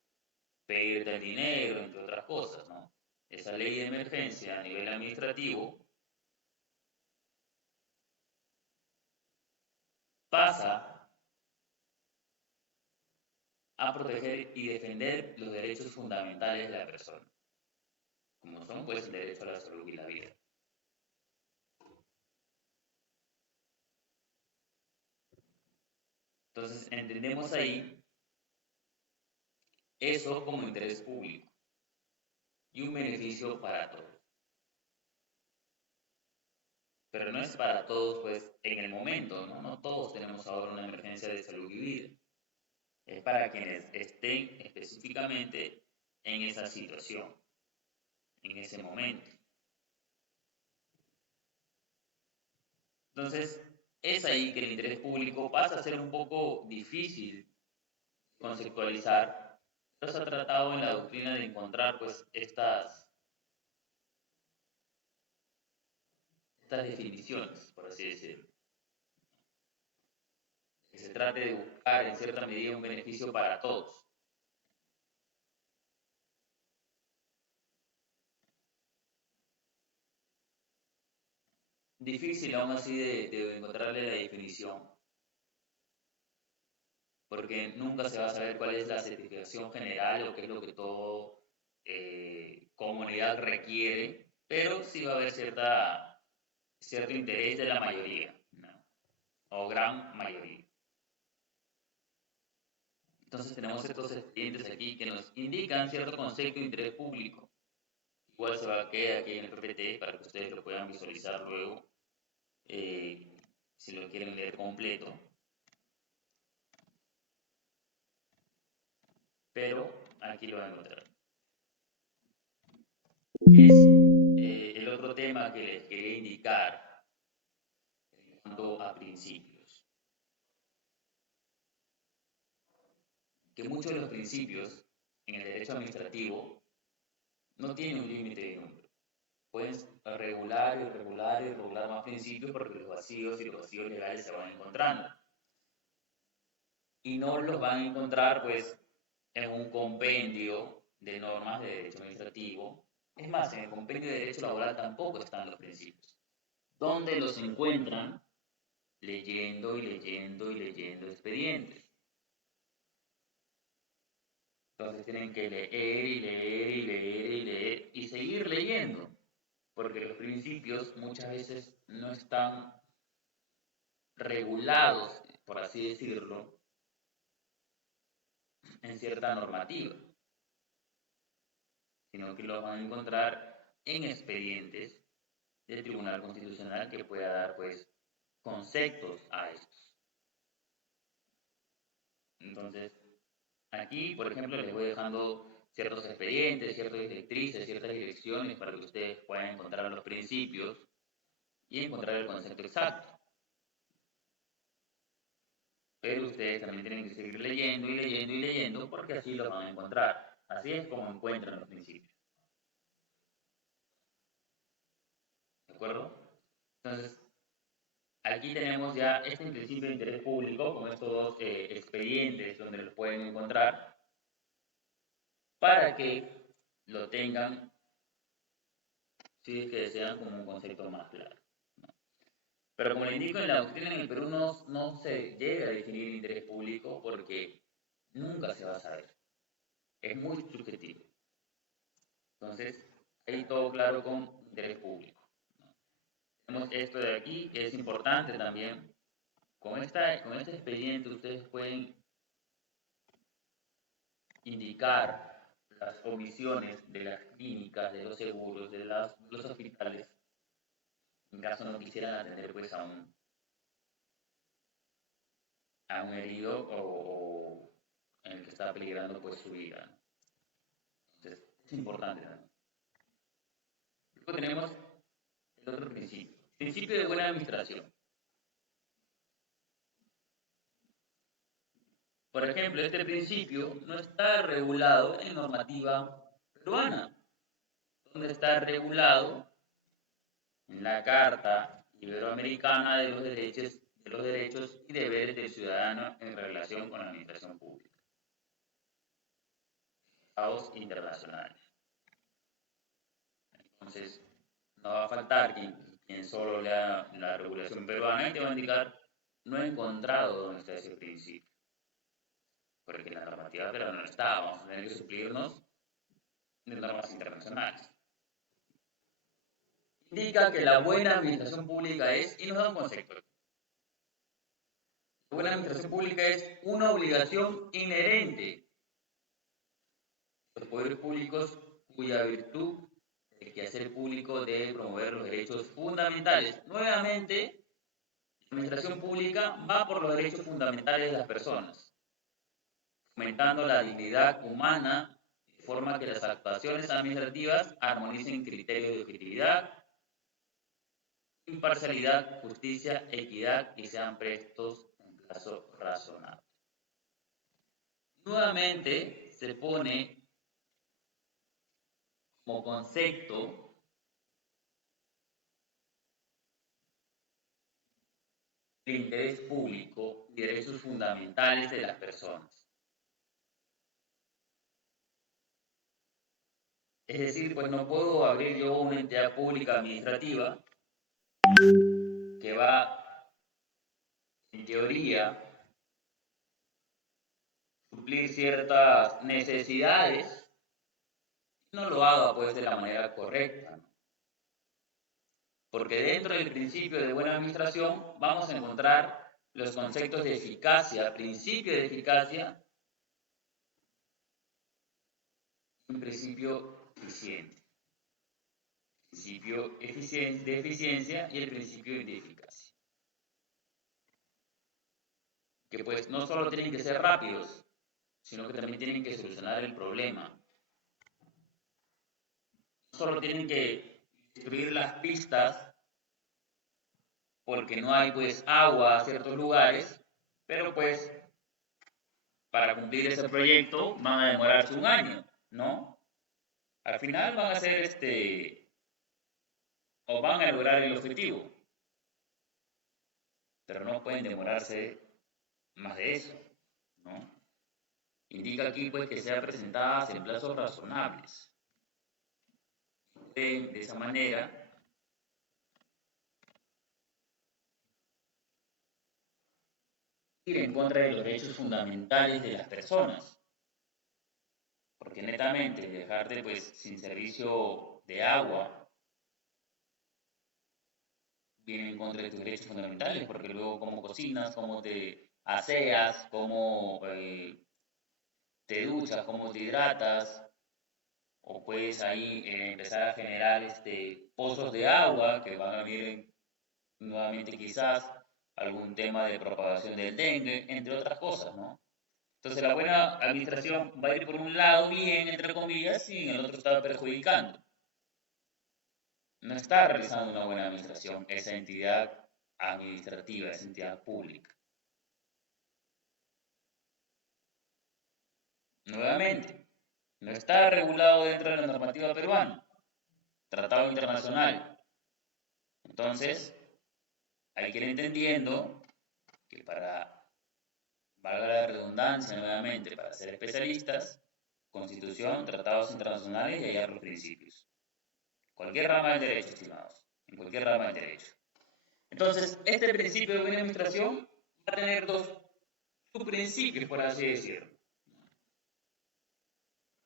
pedirte el dinero, entre otras cosas, ¿no? Esa ley de emergencia a nivel administrativo pasa a proteger y defender los derechos fundamentales de la persona, como son pues el derecho a la salud y la vida. Entonces entendemos ahí eso como interés público y un beneficio para todos. Pero no es para todos pues en el momento, ¿no? No todos tenemos ahora una emergencia de salud y vida. Es para quienes estén específicamente en esa situación, en ese momento. Entonces, es ahí que el interés público pasa a ser un poco difícil conceptualizar, Entonces ha tratado en la doctrina de encontrar pues estas definiciones, por así decirlo. Que se trate de buscar en cierta medida un beneficio para todos. Difícil aún así de encontrarle la definición, porque nunca se va a saber cuál es la certificación general o qué es lo que todo comunidad requiere, pero sí va a haber cierto interés de la mayoría, ¿no? O gran mayoría. Entonces tenemos estos expedientes aquí que nos indican cierto concepto de interés público. Igual se va a quedar aquí en el PPT para que ustedes lo puedan visualizar luego, eh, si lo quieren leer completo. Pero aquí lo van a encontrar. Que es el otro tema que les quería indicar en cuanto a principios. Que muchos de los principios en el derecho administrativo no tienen un límite de número. Pueden regular y regular y regular más principios porque los vacíos y los vacíos legales se van encontrando. Y no los van a encontrar pues en un compendio de normas de derecho administrativo. Es más, en el compendio de derecho laboral tampoco están los principios. ¿Dónde los encuentran? Leyendo y leyendo y leyendo expedientes. Entonces tienen que leer y leer y leer y leer y seguir leyendo, porque los principios muchas veces no están regulados, por así decirlo, en cierta normativa, sino que los van a encontrar en expedientes del Tribunal Constitucional que pueda dar pues conceptos a estos. Entonces, aquí, por ejemplo, les voy dejando ciertos expedientes, ciertas directrices, ciertas direcciones para que ustedes puedan encontrar los principios y encontrar el concepto exacto. Pero ustedes también tienen que seguir leyendo y leyendo y leyendo porque así los van a encontrar. Así es como encuentran los principios. ¿De acuerdo? Entonces, aquí tenemos ya este principio de interés público con estos dos expedientes donde los pueden encontrar para que lo tengan, si es que desean, como un concepto más claro. Pero como le indico, en la doctrina en el Perú no se llega a definir interés público porque nunca se va a saber. Es muy subjetivo. Entonces, ahí todo claro con interés público. Tenemos esto de aquí, que es importante también. Con este expediente ustedes pueden indicar las omisiones de las clínicas, de los seguros, de los hospitales, en caso no quisieran atender pues a un herido o en el que está peligrando pues su vida, ¿no? Entonces, es importante, ¿no? Luego tenemos el otro principio, principio de buena administración. Por ejemplo, este principio no está regulado en normativa peruana, donde está regulado en la Carta Iberoamericana de los derechos y deberes del ciudadano en relación con la administración pública, tratados internacionales. Entonces, no va a faltar quien solo lea la regulación peruana y te va a indicar, no he encontrado dónde está ese principio, porque la normativa peruana no está, vamos a tener que suplirnos de normas internacionales. Indica que la buena administración pública es, y nos da un concepto. La buena administración pública es una obligación inherente de los poderes públicos cuya virtud el quehacer público debe promover los derechos fundamentales. Nuevamente, la administración pública va por los derechos fundamentales de las personas, fomentando la dignidad humana de forma que las actuaciones administrativas armonicen criterios de objetividad, imparcialidad, justicia, equidad y sean prestos en plazo razonable. Nuevamente, se pone como concepto de interés público y derechos fundamentales de las personas. Es decir, pues no puedo abrir yo una entidad pública administrativa que va, en teoría, suplir ciertas necesidades, no lo haga pues de la manera correcta, ¿no? Porque dentro del principio de buena administración vamos a encontrar los conceptos de eficacia, principio de eficacia y un principio eficiente. Principio de eficiencia y el principio de eficacia. Que pues no solo tienen que ser rápidos, sino que también tienen que solucionar el problema. No solo tienen que destruir las pistas porque no hay pues agua a ciertos lugares, pero pues para cumplir ese proyecto van a demorarse un año, ¿no? Al final van a ser o van a lograr el objetivo, pero no pueden demorarse más de eso, ¿no? Indica aquí pues que sean presentadas en plazos razonables. De esa manera ir en contra de los derechos fundamentales de las personas, porque netamente dejarte pues sin servicio de agua viene en contra de tus derechos fundamentales, porque luego cómo cocinas, cómo te aseas, cómo te duchas, cómo te hidratas, o puedes ahí empezar a generar pozos de agua que van a venir nuevamente quizás algún tema de propagación del dengue, entre otras cosas, ¿no? Entonces la buena administración va a ir por un lado bien, entre comillas, y en el otro está perjudicando. No está realizando una buena administración esa entidad administrativa, esa entidad pública. Nuevamente, no está regulado dentro de la normativa peruana, tratado internacional. Entonces, hay que ir entendiendo que para, valga la redundancia nuevamente, para ser especialistas, Constitución, tratados internacionales y hallar los principios. Cualquier rama del derecho, estimados, en cualquier rama del derecho. Entonces, este principio de buena administración va a tener dos subprincipios, por así decirlo.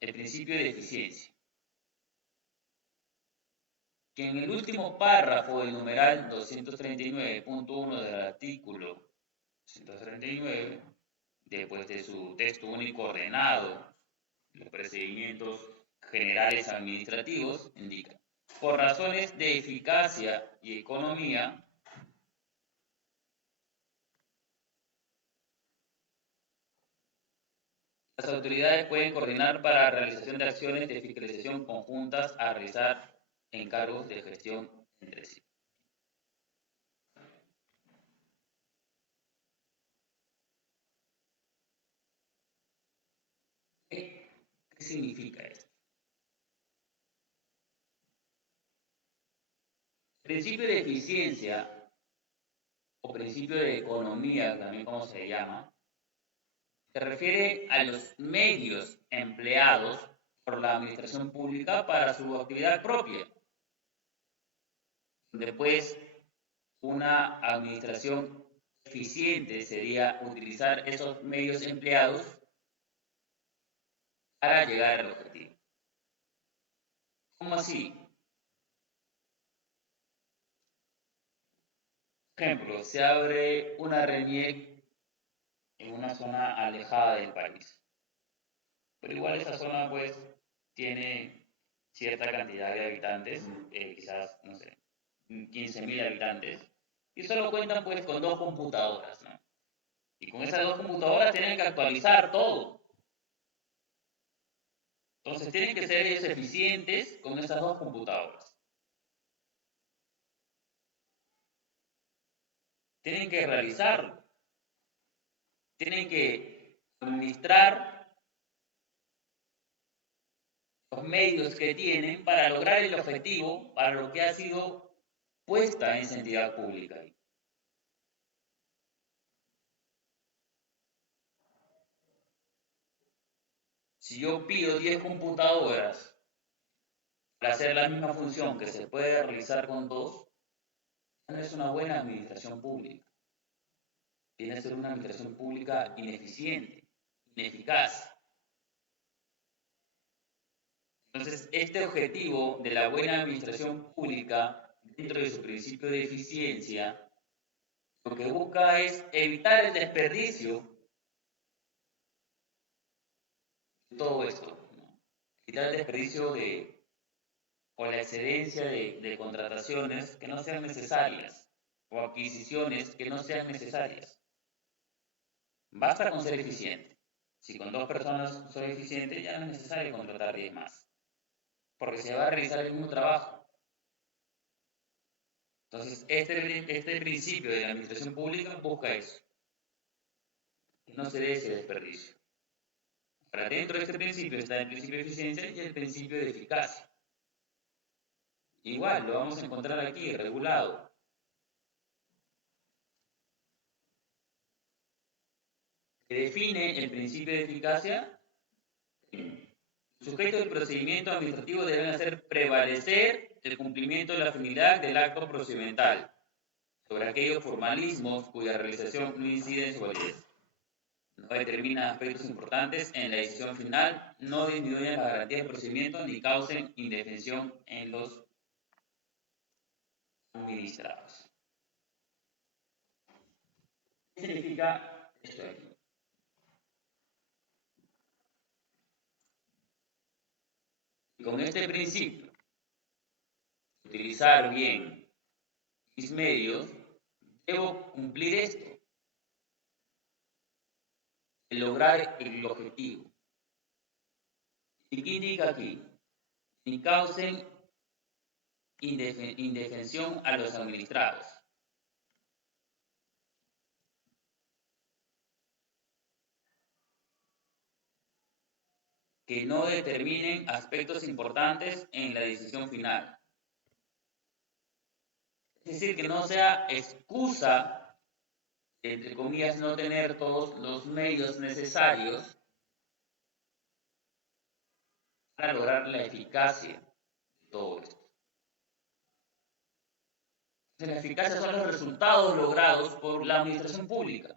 El principio de eficiencia, que en el último párrafo del numeral 239.1 del artículo 239, después de su texto único ordenado, los procedimientos generales administrativos, indica, por razones de eficacia y economía, las autoridades pueden coordinar para la realización de acciones de fiscalización conjuntas a realizar encargos de gestión entre sí. ¿Qué significa esto? El principio de eficiencia o principio de economía, también como se llama, se refiere a los medios empleados por la administración pública para su actividad propia, donde pues una administración eficiente sería utilizar esos medios empleados para llegar al objetivo. ¿Cómo así? Por ejemplo, se abre una RENIEC en una zona alejada del país, pero igual esa zona pues tiene cierta cantidad de habitantes, quizás, no sé, 15.000 habitantes, y solo cuentan pues con dos computadoras, ¿no? Y con esas dos computadoras tienen que actualizar todo. Entonces tienen que ser ellos eficientes con esas dos computadoras. Tienen que realizarlo. Tienen que administrar los medios que tienen para lograr el objetivo para lo que ha sido puesta en esa entidad pública. Si yo pido 10 computadoras para hacer la misma función que se puede realizar con 2, no es una buena administración pública. Tiene que ser una administración pública ineficiente, ineficaz. Entonces, este objetivo de la buena administración pública, dentro de su principio de eficiencia, lo que busca es evitar el desperdicio de todo esto, ¿no? Evitar el desperdicio o la excedencia de contrataciones que no sean necesarias o adquisiciones que no sean necesarias. Basta con ser eficiente. Si con 2 personas soy eficiente, ya no es necesario contratar 10 más, porque se va a realizar el mismo trabajo. Entonces, este principio de la administración pública busca eso, que no se dé ese desperdicio. Ahora, dentro de este principio está el principio de eficiencia y el principio de eficacia. Igual, lo vamos a encontrar aquí, regulado. Que define el principio de eficacia. El sujeto del procedimiento administrativo debe hacer prevalecer el cumplimiento de la finalidad del acto procedimental sobre aquellos formalismos cuya realización no incide en su validez. No determina aspectos importantes en la decisión final, no disminuyen la garantía del procedimiento ni causen indefensión en los administrados. ¿Qué significa esto aquí? Con este principio, utilizar bien mis medios, debo cumplir esto, el lograr el objetivo. ¿Y qué indica aquí? Ni causen indefensión a los administrados. Que no determinen aspectos importantes en la decisión final. Es decir, que no sea excusa, entre comillas, no tener todos los medios necesarios para lograr la eficacia de todo esto. La eficacia son los resultados logrados por la administración pública.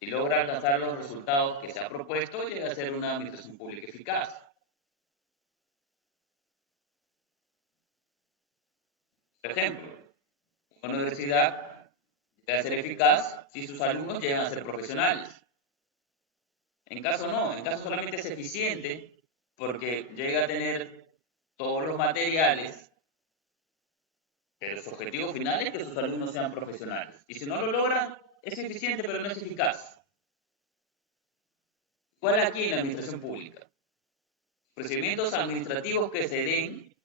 Si logra alcanzar los resultados que se ha propuesto, llega a ser una administración pública eficaz. Por ejemplo, una universidad llega a ser eficaz si sus alumnos llegan a ser profesionales. En caso no, en caso solamente es eficiente porque llega a tener todos los materiales, pero su objetivo final es que sus alumnos sean profesionales. Y si no lo logra, es eficiente pero no es eficaz. Igual aquí en la administración pública. Procedimientos administrativos que se den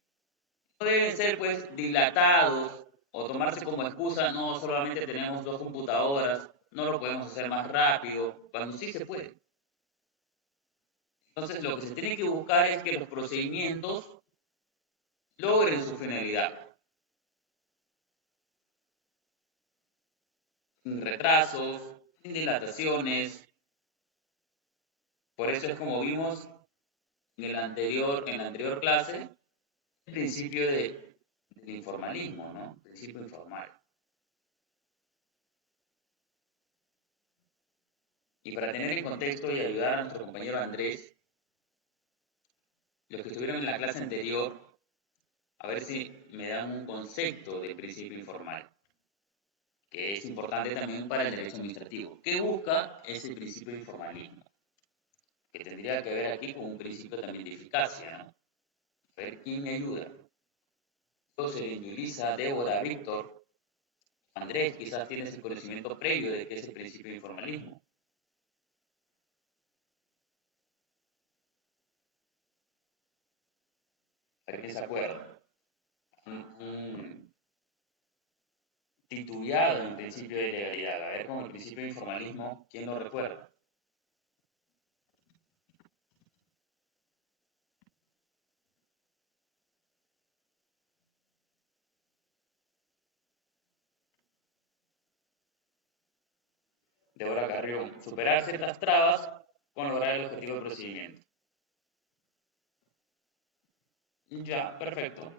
no deben ser pues dilatados o tomarse como excusa, no, solamente tenemos 2 computadoras, no lo podemos hacer más rápido, cuando sí se puede. Entonces lo que se tiene que buscar es que los procedimientos logren su finalidad. Sin retrasos, sin dilataciones. Por eso es como vimos en la anterior clase, el principio del informalismo, ¿no? El principio informal. Y para tener el contexto y ayudar a nuestro compañero Andrés, los que estuvieron en la clase anterior, a ver si me dan un concepto del principio informal, que es importante también para el derecho administrativo. ¿Qué busca ese principio de informalismo? Que tendría que ver aquí con un principio también de eficacia, ¿no? A ver quién me ayuda. Entonces, Yulisa, Débora, Víctor, Andrés, quizás tienes el conocimiento previo de qué es el principio de informalismo. A ver qué se acuerda. Titubeado en el principio de legalidad. A ver, como el principio de informalismo, ¿quién lo recuerda? Débora Carrión, superar ciertas trabas con lograr el objetivo del procedimiento. Ya, perfecto.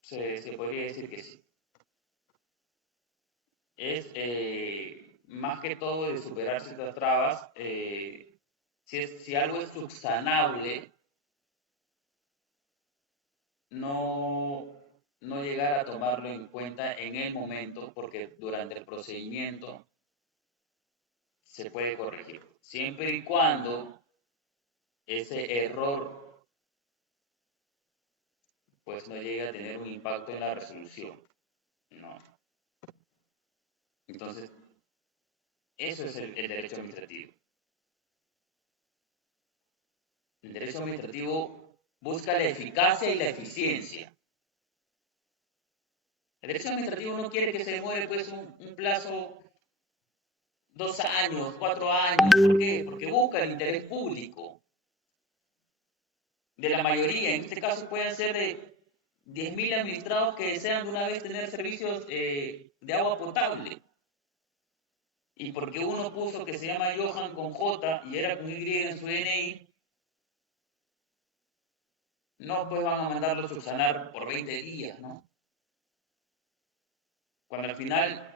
Se podría decir que sí. Es más que todo de superar ciertas trabas. Si algo es subsanable, no, no llegar a tomarlo en cuenta en el momento, porque durante el procedimiento se puede corregir, siempre y cuando ese error pues no llegue a tener un impacto en la resolución, ¿no? Entonces, eso es el derecho administrativo. El derecho administrativo busca la eficacia y la eficiencia. El derecho administrativo no quiere que se demore pues un plazo 2 años, 4 años. ¿Por qué? Porque busca el interés público de la mayoría. En este caso pueden ser de 10.000 administrados que desean de una vez tener servicios de agua potable. Y porque uno puso que se llama Johan con J y era con Y en su DNI, no pues van a mandarlo a subsanar por 20 días, ¿no? Cuando al final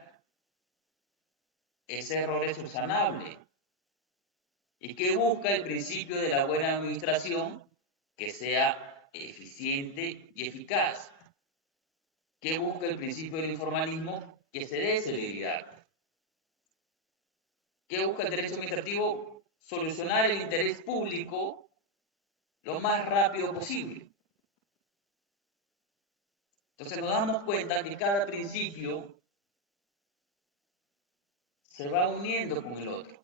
ese error es subsanable. ¿Y qué busca el principio de la buena administración? Que sea eficiente y eficaz. ¿Qué busca el principio del informalismo? Que se dé celeridad. ¿Qué busca el derecho administrativo? Solucionar el interés público lo más rápido posible. Entonces nos damos cuenta que cada principio se va uniendo con el otro,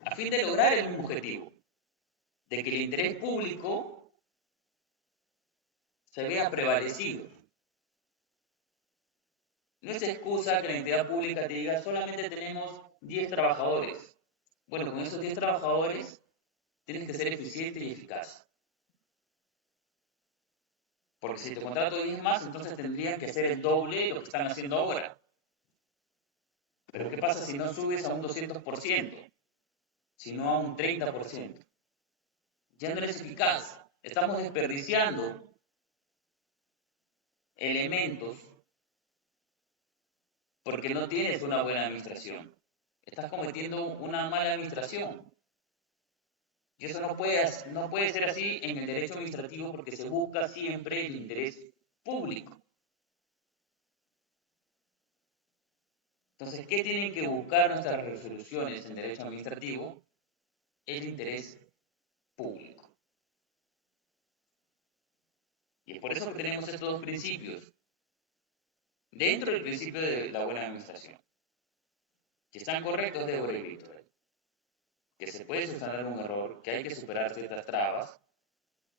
a fin de lograr el mismo objetivo, de que el interés público se vea prevalecido. No es excusa que la entidad pública te diga solamente tenemos 10 trabajadores. Bueno, con esos 10 trabajadores tienes que ser eficiente y eficaz. Porque si te contrato 10 más, entonces tendrían que hacer el doble de lo que están haciendo ahora. Pero ¿qué pasa si no subes a un 200%, sino a un 30%? Ya no eres eficaz. Estamos desperdiciando elementos porque no tienes una buena administración. Estás cometiendo una mala administración. Y eso no puede ser así en el derecho administrativo porque se busca siempre el interés público. Entonces, ¿qué tienen que buscar nuestras resoluciones en derecho administrativo? El interés público. Y es por eso que tenemos estos dos principios dentro del principio de la buena administración, que están correctos de Débora y Víctor, que se puede subsanar un error, que hay que superar ciertas trabas,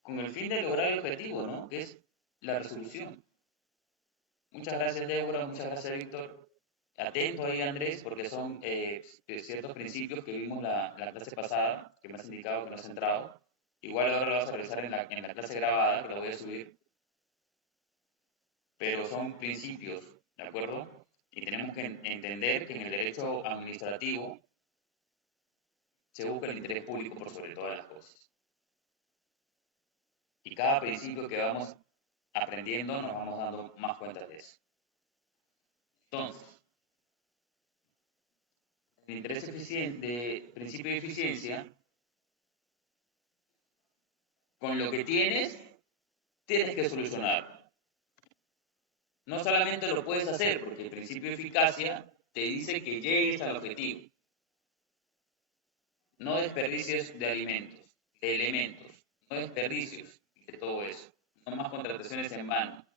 con el fin de lograr el objetivo, ¿no? Que es la resolución. Muchas gracias, Débora, muchas gracias, Víctor. Atento ahí, Andrés, porque son ciertos principios que vimos la clase pasada, que me has indicado que no has entrado. Igual ahora lo vas a realizar en la clase grabada, que la voy a subir. Pero son principios, ¿de acuerdo? Y tenemos que entender que en el derecho administrativo se busca el interés público por sobre todas las cosas. Y cada principio que vamos aprendiendo nos vamos dando más cuenta de eso. Entonces, el interés eficiente, principio de eficiencia, con lo que tienes que solucionar. No solamente lo puedes hacer porque el principio de eficacia te dice que llegues al objetivo. No desperdicies de alimentos, de elementos, no desperdicios de todo eso. No más contrataciones en vano.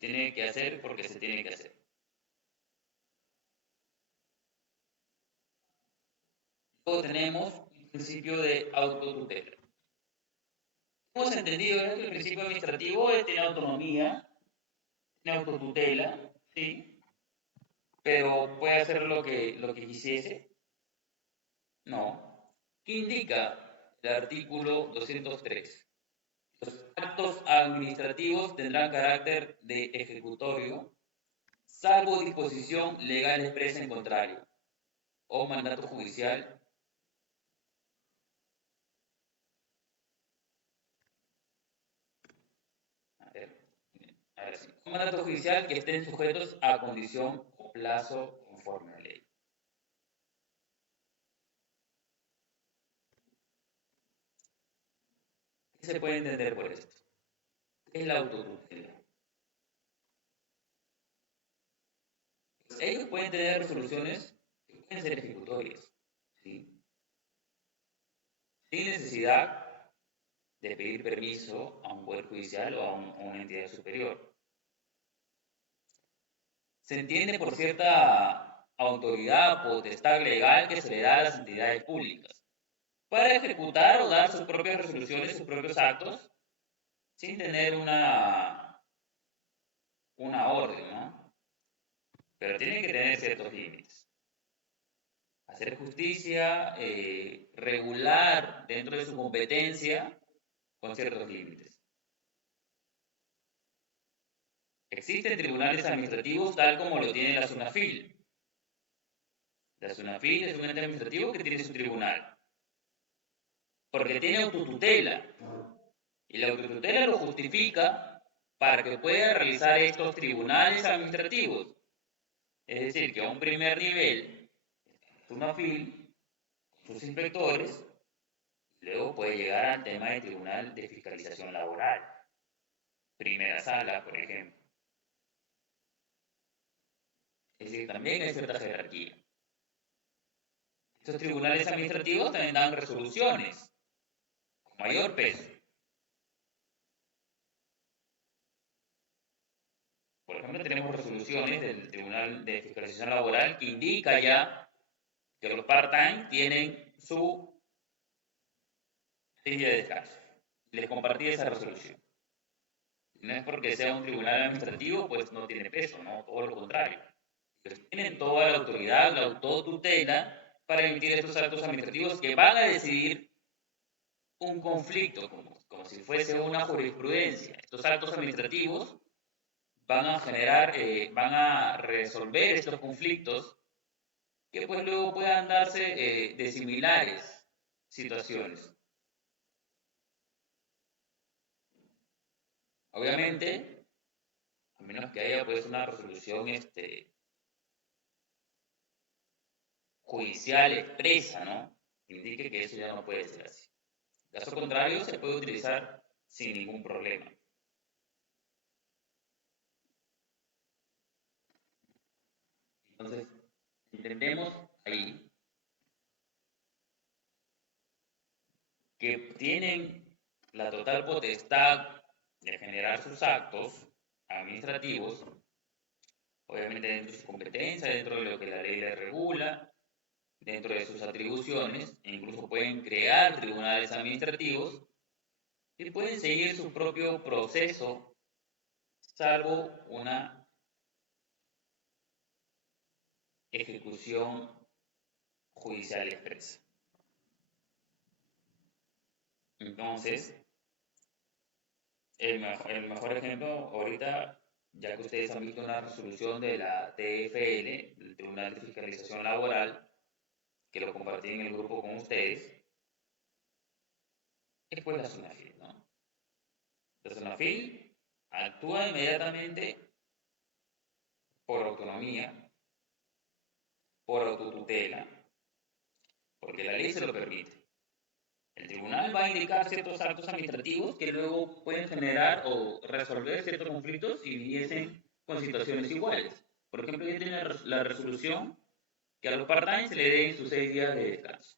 Se tiene que hacer porque se tiene que hacer. Luego tenemos el principio de autotutela. Hemos entendido que el principio administrativo tiene autonomía, tiene autotutela, ¿sí? Pero puede hacer lo que quisiese. No. ¿Qué indica el artículo 203? Los actos administrativos tendrán carácter de ejecutorio salvo disposición legal expresa en contrario o mandato judicial. A ver, ahora sí. Un mandato judicial que estén sujetos a condición o plazo conforme a ley. ¿Qué se puede entender por esto? ¿Qué es la autotutela? Pues ellos pueden tener resoluciones que pueden ser ejecutorias, ¿sí? Sin necesidad de pedir permiso a un poder judicial o a una entidad superior. Se entiende por cierta autoridad, potestad legal que se le da a las entidades públicas para ejecutar o dar sus propias resoluciones, sus propios actos, sin tener una orden, ¿no? Pero tienen que tener ciertos límites. Hacer justicia, regular dentro de su competencia con ciertos límites. Existen tribunales administrativos tal como lo tiene la SUNAFIL. La SUNAFIL es un ente administrativo que tiene su tribunal, porque tiene autotutela. Y la autotutela lo justifica para que pueda realizar estos tribunales administrativos. Es decir, que a un primer nivel, SUNAFIL, sus inspectores, luego puede llegar al tema del Tribunal de Fiscalización Laboral. Primera sala, por ejemplo. Es decir, también hay cierta jerarquía. Estos tribunales administrativos también dan resoluciones con mayor peso. Por ejemplo, tenemos resoluciones del Tribunal de Fiscalización Laboral que indica ya que los part-time tienen su día de descanso. Les compartí esa resolución. No es porque sea un tribunal administrativo, pues no tiene peso, ¿no? Todo lo contrario. Ellos tienen toda la autoridad, la autotutela, para emitir estos actos administrativos que van a decidir un conflicto, como si fuese una jurisprudencia. Estos actos administrativos van a generar, van a resolver estos conflictos que pues luego puedan darse de similares situaciones. Obviamente, a menos que haya pues una resolución judicial expresa, ¿no? Indique que eso ya no puede ser así. Caso contrario, se puede utilizar sin ningún problema. Entonces, entendemos ahí que tienen la total potestad de generar sus actos administrativos, obviamente dentro de su competencia, dentro de lo que la ley les regula, dentro de sus atribuciones, e incluso pueden crear tribunales administrativos y pueden seguir su propio proceso, salvo una ejecución judicial expresa. Entonces, el mejor ejemplo ahorita, ya que ustedes han visto una resolución de la TFL, el Tribunal de Fiscalización Laboral, que lo compartí en el grupo con ustedes, es pues la SUNAFIL, ¿no? La SUNAFIL actúa inmediatamente por autonomía, por autotutela, porque la ley se lo permite. El tribunal va a indicar ciertos actos administrativos que luego pueden generar o resolver ciertos conflictos y viniesen con situaciones iguales. Por ejemplo, ya tiene la resolución que a los part-time se le den sus 6 días de descanso.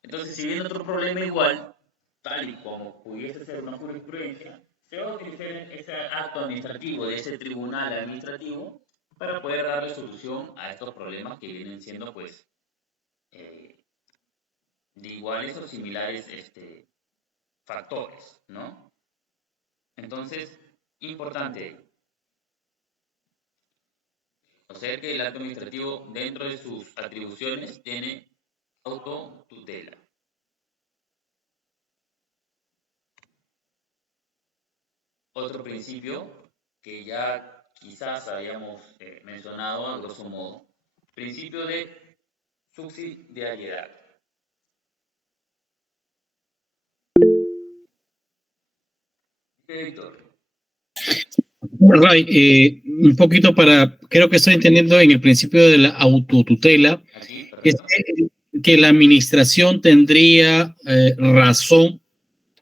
Entonces, si viene otro problema igual, tal y como pudiese ser una jurisprudencia, se va a utilizar ese acto administrativo de ese tribunal administrativo para poder darle solución a estos problemas que vienen siendo, pues, eh, de iguales o similares factores, ¿no? Entonces, importante conocer que el acto administrativo dentro de sus atribuciones tiene autotutela. Otro principio que ya quizás habíamos mencionado a grosso modo. Principio de subsidiariedad. Víctor. Ray, un poquito creo que estoy entendiendo en el principio de la autotutela, Aquí, es perfecto. que la administración tendría razón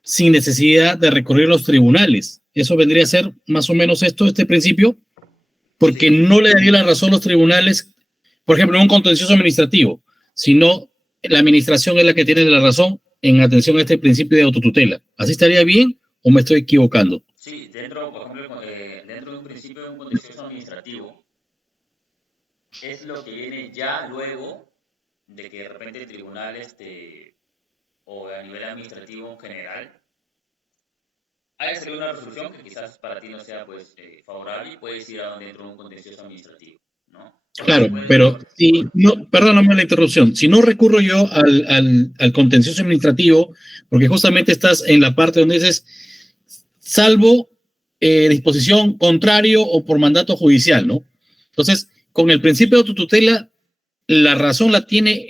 sin necesidad de recurrir a los tribunales. Eso vendría a ser más o menos este principio, porque Sí, no le daría la razón a los tribunales, por ejemplo, en un contencioso administrativo, sino la administración es la que tiene la razón en atención a este principio de autotutela. ¿Así estaría bien o me estoy equivocando? sí, dentro, por ejemplo, dentro de un principio de un contencioso administrativo, es lo que viene ya luego de que de repente el tribunal, o a nivel administrativo en general, haya salido una resolución que quizás para ti no sea pues favorable y puedes ir a dentro de un contencioso administrativo, ¿no? Porque Claro, puedes, pero si no, perdóname la interrupción, si no recurro yo al contencioso administrativo, porque justamente estás en la parte donde dices, salvo disposición contrario o por mandato judicial, ¿no? Entonces, con el principio de autotutela, la razón la tiene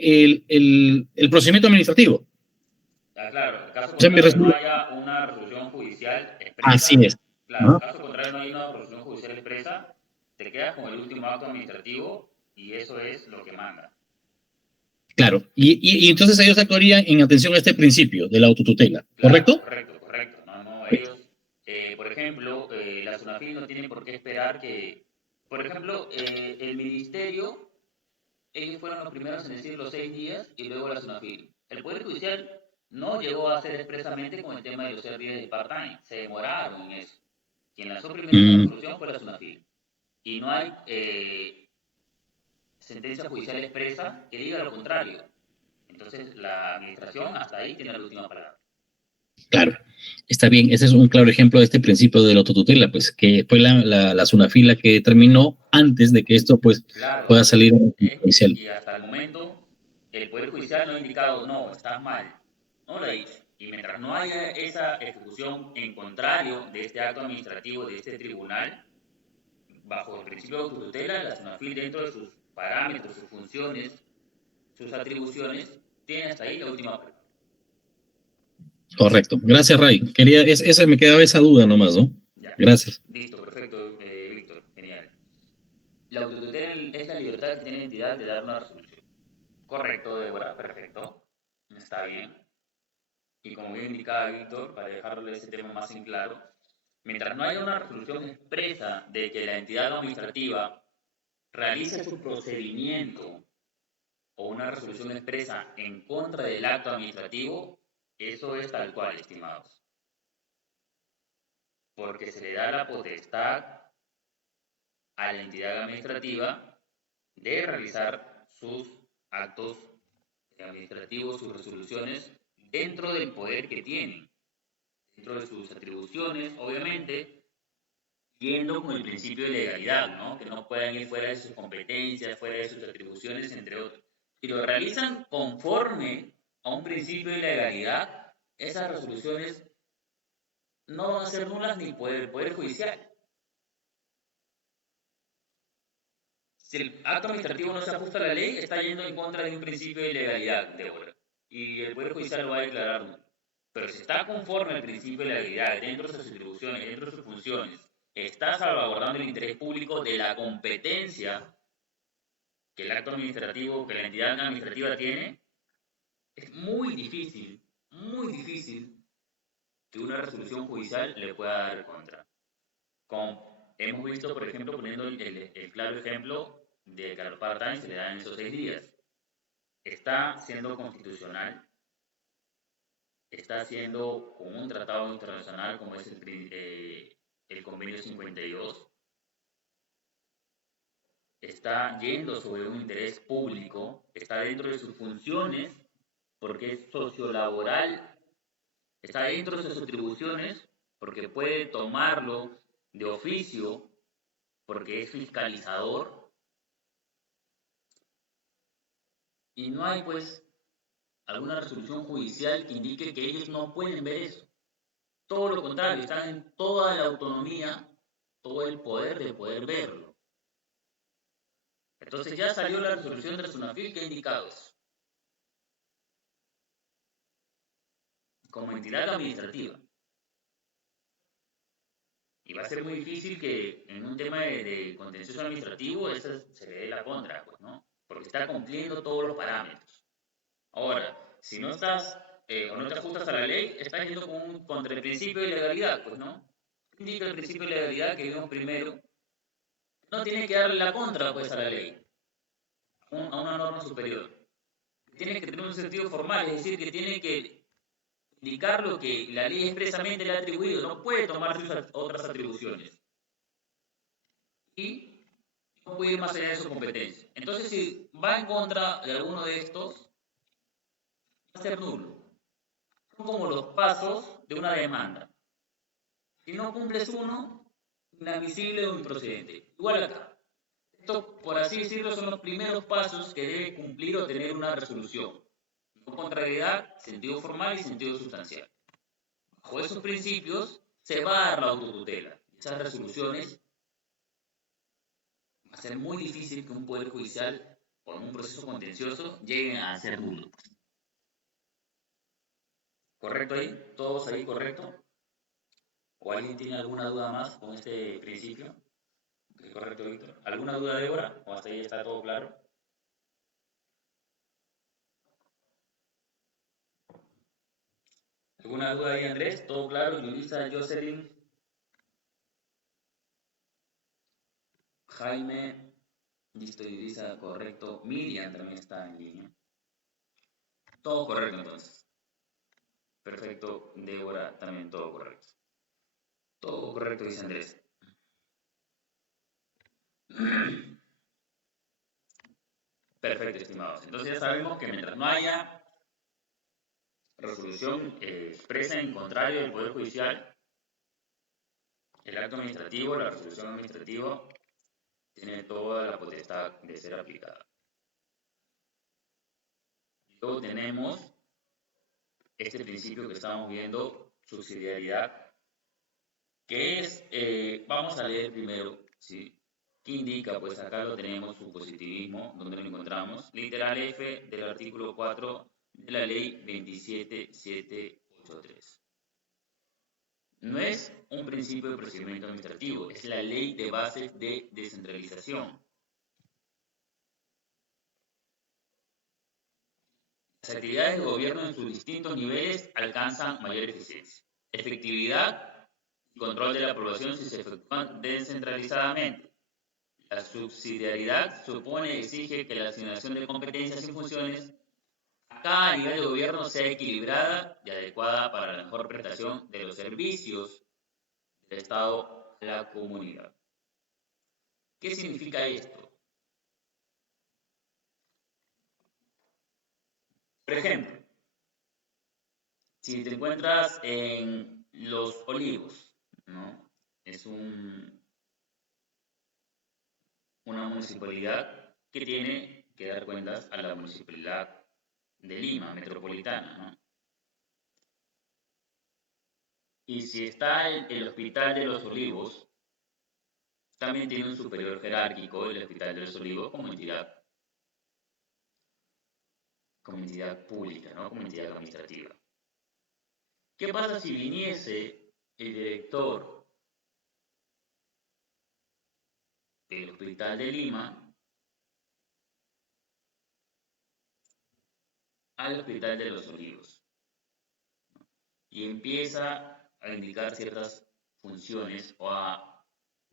el procedimiento administrativo. claro, en caso O sea, contrario no haya una resolución judicial así expresa, es. claro, en ¿No? caso contrario no haya una resolución judicial expresa, te quedas con el último acto administrativo y eso es lo que manda. Claro, y entonces ellos actuarían en atención a este principio de la autotutela, Claro, ¿correcto? correcto, correcto. No, no, ellos, por ejemplo, la SUNAFIL no tiene por qué esperar que, por ejemplo, el ministerio, ellos fueron los primeros en decir los 6 días y luego la SUNAFIL. El Poder Judicial no llegó a hacer expresamente con el tema de los 6 días de part-time, se demoraron en eso. Quien lanzó primero esa Mm, resolución fue la SUNAFIL. Y no hay sentencia judicial expresa que diga lo contrario. Entonces, la administración hasta ahí tiene la última palabra. claro, está bien. Ese es un claro ejemplo de este principio de la autotutela, pues que fue la Sunafila que terminó antes de que esto pues Claro, pueda salir judicial. y hasta el momento el Poder Judicial no ha indicado, no, estás mal. No lo ha dicho. Y mientras no haya esa ejecución en contrario de este acto administrativo de este tribunal, bajo el principio de autotutela, la SUNAFIL dentro de sus parámetros, sus funciones, sus atribuciones, tiene hasta ahí la última palabra. Correcto. Gracias, Ray. Esa me quedaba esa duda nomás, ¿no? Ya, Gracias. listo, perfecto, Víctor, genial. La autotutela es la libertad que tiene la entidad de dar una resolución. Correcto, Débora, perfecto. Está bien. Y como bien indicaba Víctor, para dejarle ese tema más en claro, mientras no haya una resolución expresa de que la entidad administrativa realice su procedimiento o una resolución expresa en contra del acto administrativo, eso es tal cual, estimados. Porque se le da la potestad a la entidad administrativa de realizar sus actos administrativos, sus resoluciones, dentro del poder que tienen, dentro de sus atribuciones, obviamente, yendo con el principio de legalidad, ¿no? Que no puedan ir fuera de sus competencias, fuera de sus atribuciones, entre otros. Si lo realizan conforme a un principio de legalidad, esas resoluciones no van a ser nulas ni por el Poder Judicial. Si el acto administrativo no se ajusta a la ley, está yendo en contra de un principio de legalidad, de obra. Y el Poder Judicial lo va a declarar nulo. Pero si está conforme al principio de legalidad, dentro de sus atribuciones, dentro de sus funciones, está salvaguardando el interés público de la competencia que el acto administrativo, que la entidad administrativa tiene, es muy difícil que una resolución judicial le pueda dar contra. Como hemos visto, por ejemplo, poniendo el claro ejemplo de que a los part-time se le dan esos 6 días. Está siendo constitucional, está haciendo con un tratado internacional como es el convenio 52, está yendo sobre un interés público, está dentro de sus funciones porque es sociolaboral, está dentro de sus atribuciones porque puede tomarlo de oficio, porque es fiscalizador, y no hay pues alguna resolución judicial que indique que ellos no pueden ver eso. Todo lo contrario, están en toda la autonomía todo el poder de poder verlo. Entonces ya salió la resolución de Sunafil que ha indicado eso. Como entidad administrativa. Y va a ser muy difícil que en un tema de contencioso administrativo eso se le dé la contra, pues, ¿no? Porque está cumpliendo todos los parámetros. Ahora, si no estás o no te ajustas a la ley, estás yendo contra el principio de legalidad, pues, ¿no? Indica el principio de legalidad que vimos primero. No tiene que darle la contra, pues, a la ley, a una norma superior. Tiene que tener un sentido formal, es decir, que tiene que indicar lo que la ley expresamente le ha atribuido, no puede tomar sus otras atribuciones. Y no puede ir más allá de su competencia. Entonces, si va en contra de alguno de estos, va a ser nulo. Son como los pasos de una demanda. Si no cumples uno, inadmisible o improcedente. Igual acá. Esto, por así decirlo, son los primeros pasos que debe cumplir o tener una resolución. No contrariedad, sentido formal y sentido sustancial. Bajo esos principios se va a dar la autotutela. Esas resoluciones va a ser muy difícil que un poder judicial o en un proceso contencioso lleguen a ser nulos. ¿Correcto ahí? ¿Todos ahí correcto? ¿O alguien tiene alguna duda más con este principio? ¿Correcto, Víctor? ¿Alguna duda, Débora? ¿O hasta ahí está todo claro? ¿Alguna duda ahí, Andrés? ¿Todo claro? Yulisa, Jocelyn, Jaime, listo, Yulisa, correcto. Miriam también está en línea. Todo correcto entonces. Perfecto, Débora, también todo correcto. Todo correcto, dice Andrés. Perfecto, estimados. Entonces ya sabemos que mientras no haya resolución expresa en contrario del Poder Judicial, el acto administrativo, la resolución administrativa, tiene toda la potestad de ser aplicada. Luego tenemos este principio que estamos viendo, subsidiariedad, que es, vamos a leer primero, ¿sí? ¿Qué indica? Pues acá lo tenemos, su positivismo, donde lo encontramos, literal F del artículo 4 de la ley 27783. No es un principio de procedimiento administrativo, es la ley de bases de descentralización. Las actividades de gobierno en sus distintos niveles alcanzan mayor eficiencia, efectividad y control de la población si se efectúan descentralizadamente. La subsidiariedad supone y exige que la asignación de competencias y funciones a cada nivel de gobierno sea equilibrada y adecuada para la mejor prestación de los servicios del Estado a la comunidad. ¿Qué significa esto? Por ejemplo, si te encuentras en Los Olivos, ¿no? Es una municipalidad que tiene que dar cuentas a la municipalidad de Lima, metropolitana, ¿no? Y si está el Hospital de los Olivos, también tiene un superior jerárquico, el Hospital de los Olivos, como entidad pública, ¿no? Como entidad administrativa. ¿Qué pasa si viniese el director del Hospital de Lima al Hospital de los Olivos y empieza a indicar ciertas funciones o a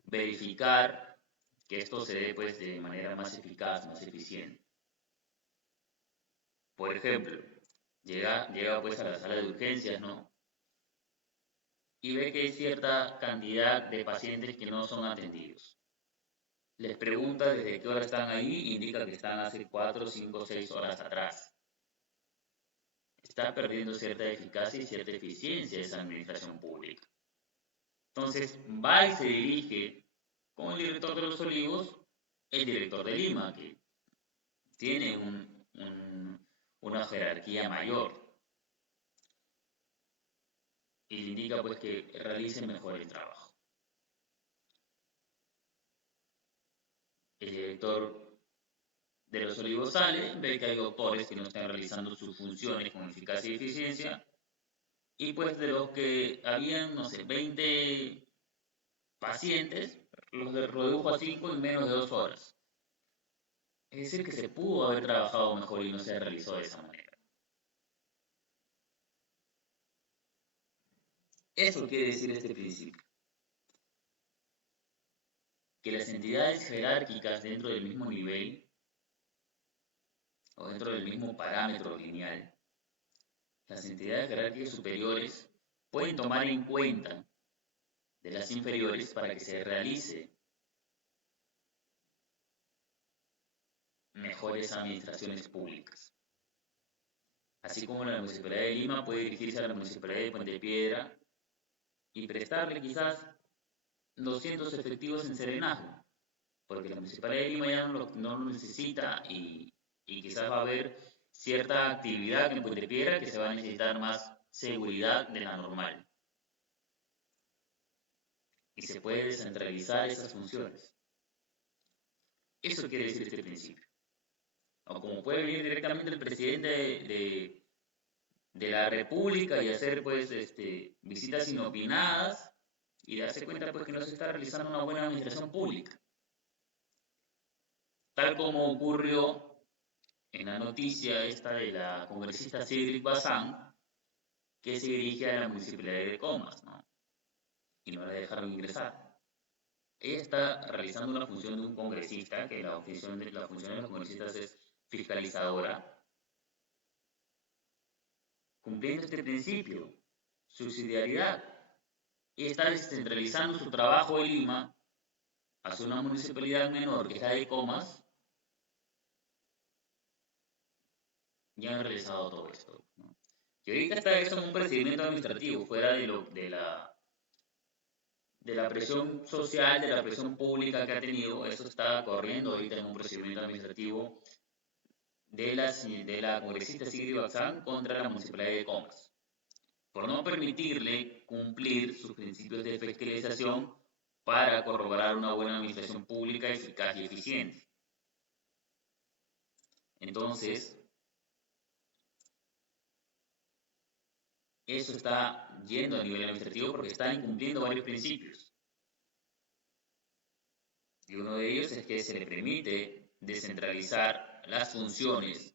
verificar que esto se dé pues de manera más eficaz, más eficiente? Por ejemplo, llega pues a la sala de urgencias, ¿no? Y ve que hay cierta cantidad de pacientes que no son atendidos. Les pregunta desde qué hora están ahí, indica que están hace 4, 5, 6 horas atrás. Está perdiendo cierta eficacia y cierta eficiencia esa administración pública. Entonces va y se dirige con el director de los Olivos, el director de Lima, que tiene una jerarquía mayor, y le indica pues que realice mejor el trabajo. el director de los Olivos sale, ve que hay doctores que no están realizando sus funciones con eficacia y eficiencia, y pues de los que habían, no sé, 20 pacientes, los redujo a 5 en menos de 2 horas. Es decir, que se pudo haber trabajado mejor y no se realizó de esa manera. Eso quiere decir este principio, que las entidades jerárquicas dentro del mismo nivel o dentro del mismo parámetro lineal, las entidades jerárquicas superiores pueden tomar en cuenta de las inferiores para que se realice mejores administraciones públicas. Así como la Municipalidad de Lima puede dirigirse a la Municipalidad de Puente Piedra y prestarle quizás 200 efectivos en serenazgo, porque la Municipalidad de Lima ya no lo necesita y quizás va a haber cierta actividad en Puente Piedra que se va a necesitar más seguridad de la normal. Y se puede descentralizar esas funciones. Eso quiere decir este principio. O como puede venir directamente el presidente de la República y hacer pues visitas inopinadas y darse cuenta pues que no se está realizando una buena administración pública. Tal como ocurrió en la noticia esta de la congresista Sigrid Bazán, que se dirige a la municipalidad de Comas, ¿no? Y no la dejaron ingresar. Ella está realizando una función de un congresista, que la función de los congresistas es fiscalizadora, cumpliendo este principio, subsidiariedad, y está descentralizando su trabajo en Lima hacia una municipalidad menor, que es la de Comas, ya han realizado todo esto, ¿no? Y ahorita está eso en un procedimiento administrativo, fuera de la presión social, de la presión pública que ha tenido, eso está corriendo ahorita en un procedimiento administrativo de la congresista Sigrid Bazán contra la municipalidad de Comas, por no permitirle cumplir sus principios de fiscalización para corroborar una buena administración pública eficaz y eficiente. Entonces, eso está yendo a nivel administrativo porque está incumpliendo varios principios. Y uno de ellos es que se le permite descentralizar las funciones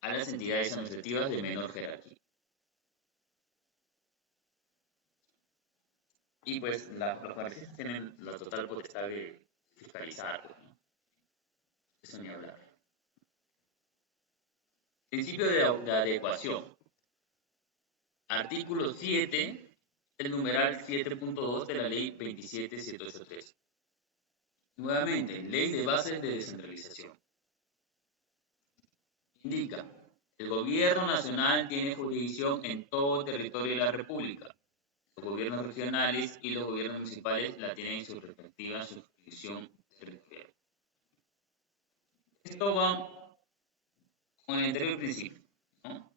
a las entidades administrativas de menor jerarquía. Y pues los congresistas tienen la total potestad de fiscalizar, pues, ¿no? Eso ni hablar. Principio de adecuación. Artículo 7, el numeral 7.2 de la ley 27783. Nuevamente, ley de bases de descentralización. Indica, el gobierno nacional tiene jurisdicción en todo territorio de la República. Los gobiernos regionales y los gobiernos municipales la tienen en su respectiva jurisdicción territorial. Esto va con el anterior principio, ¿no?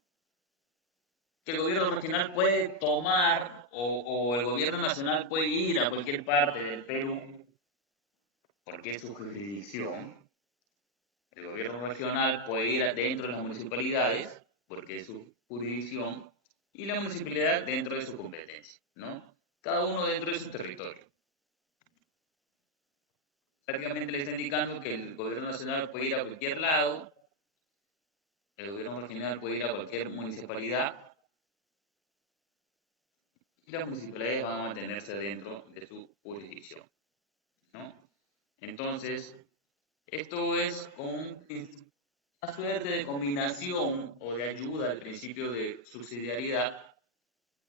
Que el gobierno regional puede tomar o el gobierno nacional puede ir a cualquier parte del Perú porque es su jurisdicción. El gobierno regional puede ir dentro de las municipalidades porque es su jurisdicción y la municipalidad dentro de su competencia, ¿no? Cada uno dentro de su territorio. Prácticamente le está indicando que el gobierno nacional puede ir a cualquier lado, el gobierno regional puede ir a cualquier municipalidad y las municipalidades van a mantenerse dentro de su jurisdicción, ¿no? Entonces, esto es una suerte de combinación o de ayuda al principio de subsidiariedad,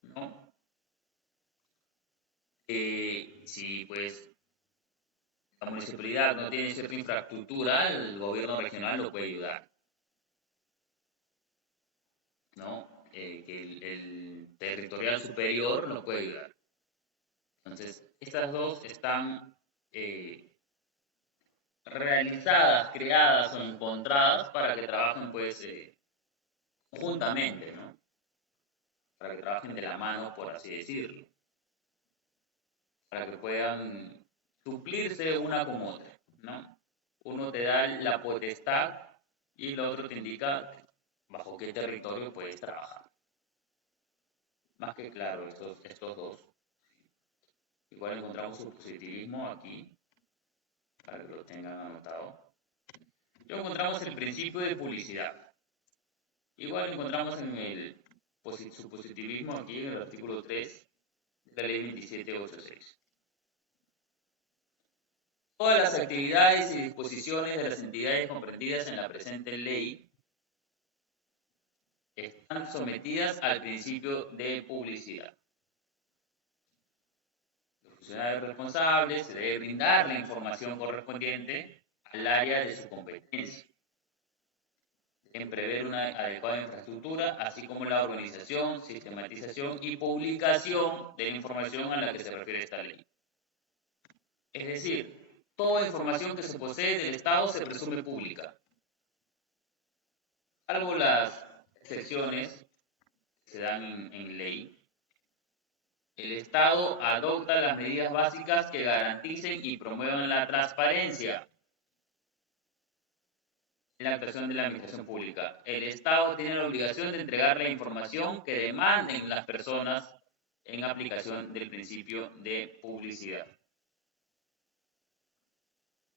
¿no? Si pues la municipalidad no tiene cierta infraestructura, el gobierno regional lo puede ayudar, ¿no? Que el territorial superior lo puede ayudar. Entonces, estas dos están eh, realizadas, creadas o encontradas para que trabajen pues conjuntamente, ¿no? Para que trabajen de la mano, por así decirlo, para que puedan suplirse una con otra, ¿no? Uno te da la potestad y el otro te indica bajo qué territorio puedes trabajar. Más que claro, estos dos. Igual encontramos su positivismo aquí, para que lo tengan anotado. Luego encontramos el principio de publicidad. Igual encontramos en el su positivismo aquí en el artículo 3 de la ley 27886. Todas las actividades y disposiciones de las entidades comprendidas en la presente ley están sometidas al principio de publicidad. Los funcionarios responsables se debe brindar la información correspondiente al área de su competencia. Deben prever una adecuada infraestructura, así como la organización, sistematización y publicación de la información a la que se refiere esta ley. Es decir, toda información que se posee del Estado se presume pública, salvo las excepciones que se dan en ley. El Estado adopta las medidas básicas que garanticen y promuevan la transparencia en la actuación de la administración pública. El Estado tiene la obligación de entregar la información que demanden las personas en aplicación del principio de publicidad.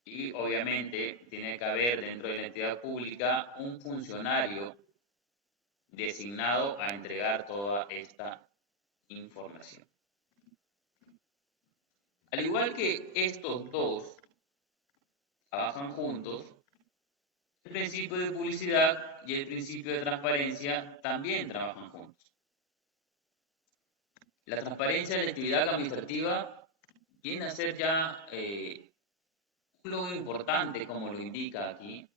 Y obviamente tiene que haber dentro de la entidad pública un funcionario designado a entregar toda esta información. Al igual que estos dos trabajan juntos, el principio de publicidad y el principio de transparencia también trabajan juntos. La transparencia de la actividad administrativa viene a ser ya un logro importante, como lo indica aquí,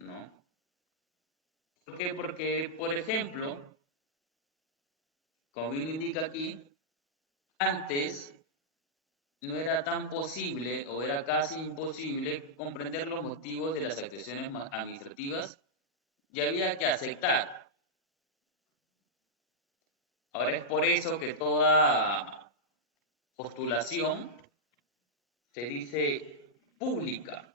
¿no? ¿Por qué? Porque, por ejemplo, como bien indica aquí, antes no era tan posible o era casi imposible comprender los motivos de las actuaciones administrativas y había que aceptar. Ahora es por eso que toda postulación se dice pública.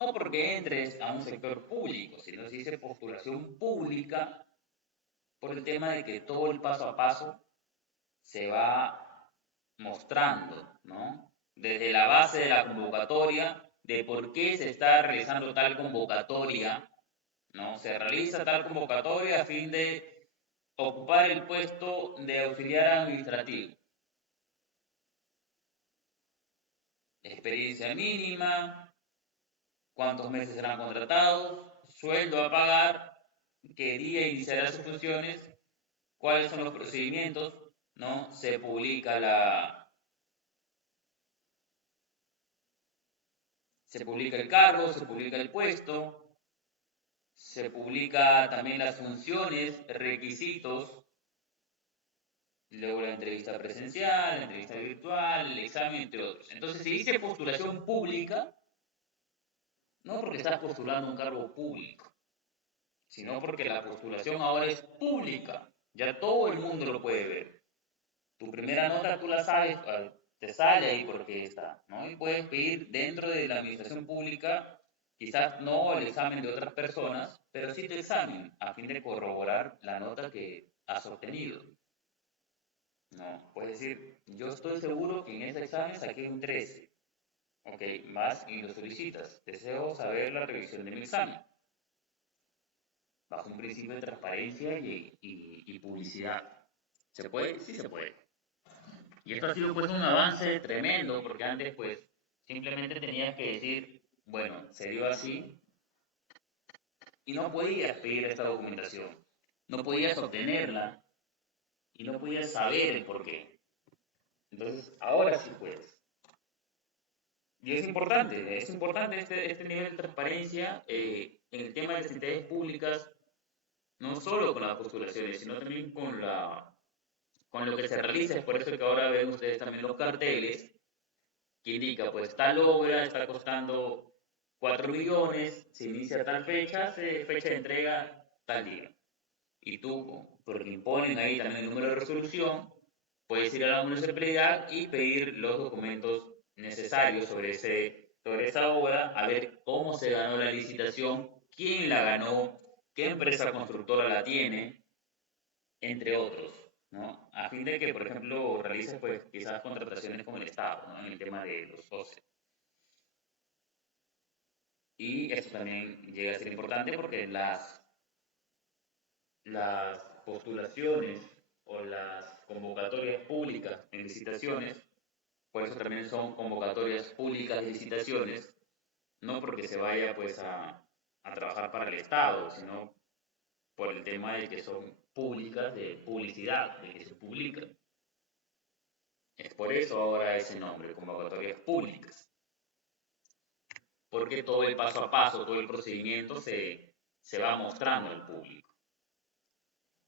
No porque entres a un sector público, sino se dice postulación pública por el tema de que todo el paso a paso se va mostrando, ¿no? Desde la base de la convocatoria, de por qué se está realizando tal convocatoria, ¿no? Se realiza tal convocatoria a fin de ocupar el puesto de auxiliar administrativo. Experiencia mínima, cuántos meses serán contratados, sueldo a pagar, qué día iniciará sus funciones, cuáles son los procedimientos, ¿no? Se publica el cargo, se publica el puesto, se publica también las funciones, requisitos, luego la entrevista presencial, la entrevista virtual, el examen, entre otros. Entonces se dice postulación pública, no porque estás postulando un cargo público, sino porque la postulación ahora es pública, ya todo el mundo lo puede ver. Tu primera nota tú la sabes, te sale ahí porque está, ¿no? Y puedes pedir dentro de la administración pública, quizás no el examen de otras personas, pero sí tu examen, a fin de corroborar la nota que has obtenido. No, puedes decir, yo estoy seguro que en ese examen saqué un 13. Ok, vas y lo solicitas. Deseo saber la revisión de mi examen. Bajo un principio de transparencia y publicidad. ¿Se puede? Sí se puede. Y esto ha sido pues un avance tremendo, porque antes pues simplemente tenías que decir, bueno, se dio así, y no podías pedir esta documentación, no podías obtenerla, y no podías saber el por qué. Entonces, ahora sí puedes. Y es importante este nivel de transparencia en el tema de las entidades públicas, no solo con las postulaciones, sino también con lo que se realiza. Es por eso que ahora ven ustedes también los carteles que indica, pues tal obra está costando 4 millones, se inicia tal fecha, fecha de entrega tal día. Y tú, porque imponen ahí también el número de resolución, puedes ir a la municipalidad y pedir los documentos necesarios sobre esa obra, a ver cómo se ganó la licitación, quién la ganó, qué empresa constructora la tiene, entre otros, ¿no? A fin de que, por ejemplo, realices pues quizás contrataciones con el Estado, ¿no? En el tema de los OCE. Y esto también llega a ser importante porque las postulaciones o las convocatorias públicas en licitaciones, por eso también son convocatorias públicas de licitaciones, no porque se vaya pues a trabajar para el Estado, sino por el tema de que son públicas de publicidad, de que se publican. Es por eso ahora ese nombre, convocatorias públicas, porque todo el paso a paso, todo el procedimiento se va mostrando al público.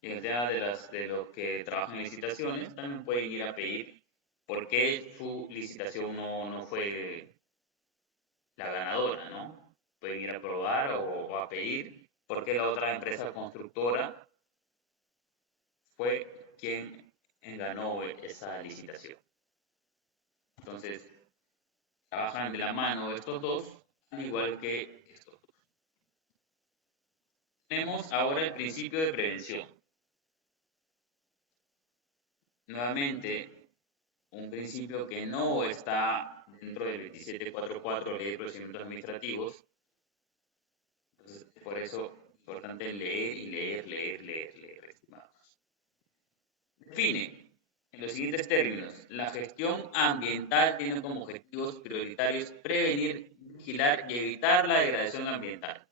Y el tema de los que trabajan en licitaciones también pueden ir a pedir por qué su licitación no fue la ganadora, ¿no? Pueden ir a probar o a pedir por qué la otra empresa constructora fue quien ganó esa licitación. Entonces, trabajan de la mano estos dos, al igual que estos dos. Tenemos ahora el principio de prevención. Nuevamente, un principio que no está dentro del 2744 Ley de Procedimientos Administrativos. Entonces, por eso es importante leer y leer, estimados. Define, en los siguientes términos, la gestión ambiental tiene como objetivos prioritarios prevenir, vigilar y evitar la degradación ambiental.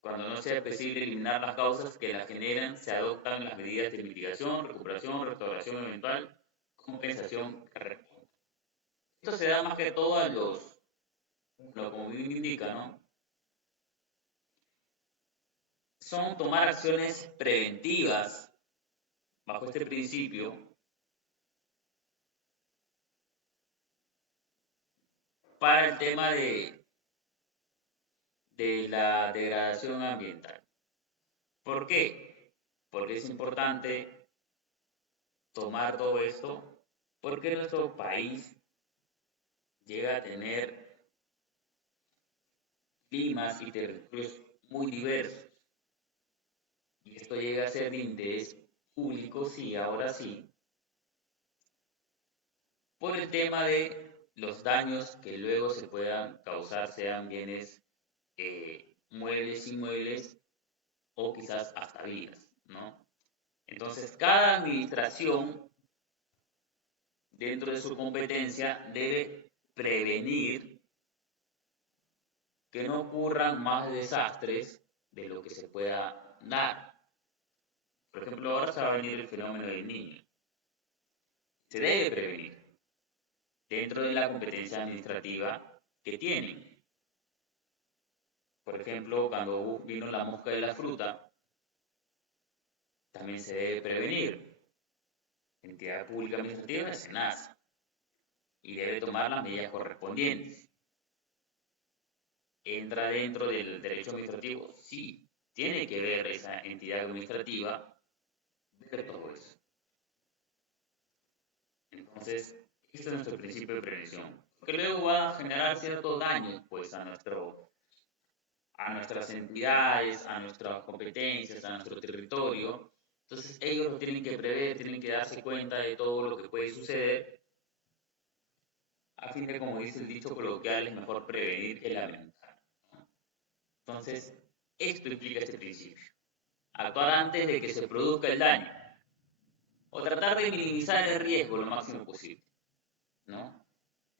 Cuando no sea posible eliminar las causas que la generan, se adoptan las medidas de mitigación, recuperación, restauración eventual, compensación que respondan. Esto se da más que todo a como bien indica, ¿no? Son tomar acciones preventivas bajo este principio para el tema de la degradación ambiental. ¿Por qué? Porque es importante tomar todo esto, porque nuestro país llega a tener climas y territorios muy diversos. Y esto llega a ser de interés público, sí, ahora sí, por el tema de los daños que luego se puedan causar, sean bienes muebles, inmuebles o quizás hasta vidas, ¿no? Entonces, cada administración, dentro de su competencia, debe prevenir que no ocurran más desastres de lo que se pueda dar. Por ejemplo, ahora se va a venir el fenómeno del niño. Se debe prevenir dentro de la competencia administrativa que tienen. Por ejemplo, cuando vino la mosca de la fruta, también se debe prevenir. Entidad pública administrativa es SENASA y debe tomar las medidas correspondientes. ¿Entra dentro del derecho administrativo? Sí, tiene que ver esa entidad administrativa, ver todo eso. Entonces, este es nuestro principio de prevención, que luego va a generar cierto daño pues, a nuestras entidades, a nuestras competencias, a nuestro territorio. Entonces, ellos lo tienen que prever, tienen que darse cuenta de todo lo que puede suceder, a fin de, como dice el dicho coloquial, es mejor prevenir que lamentar. Entonces, esto implica este principio. Actuar antes de que se produzca el daño o tratar de minimizar el riesgo lo máximo posible, ¿no?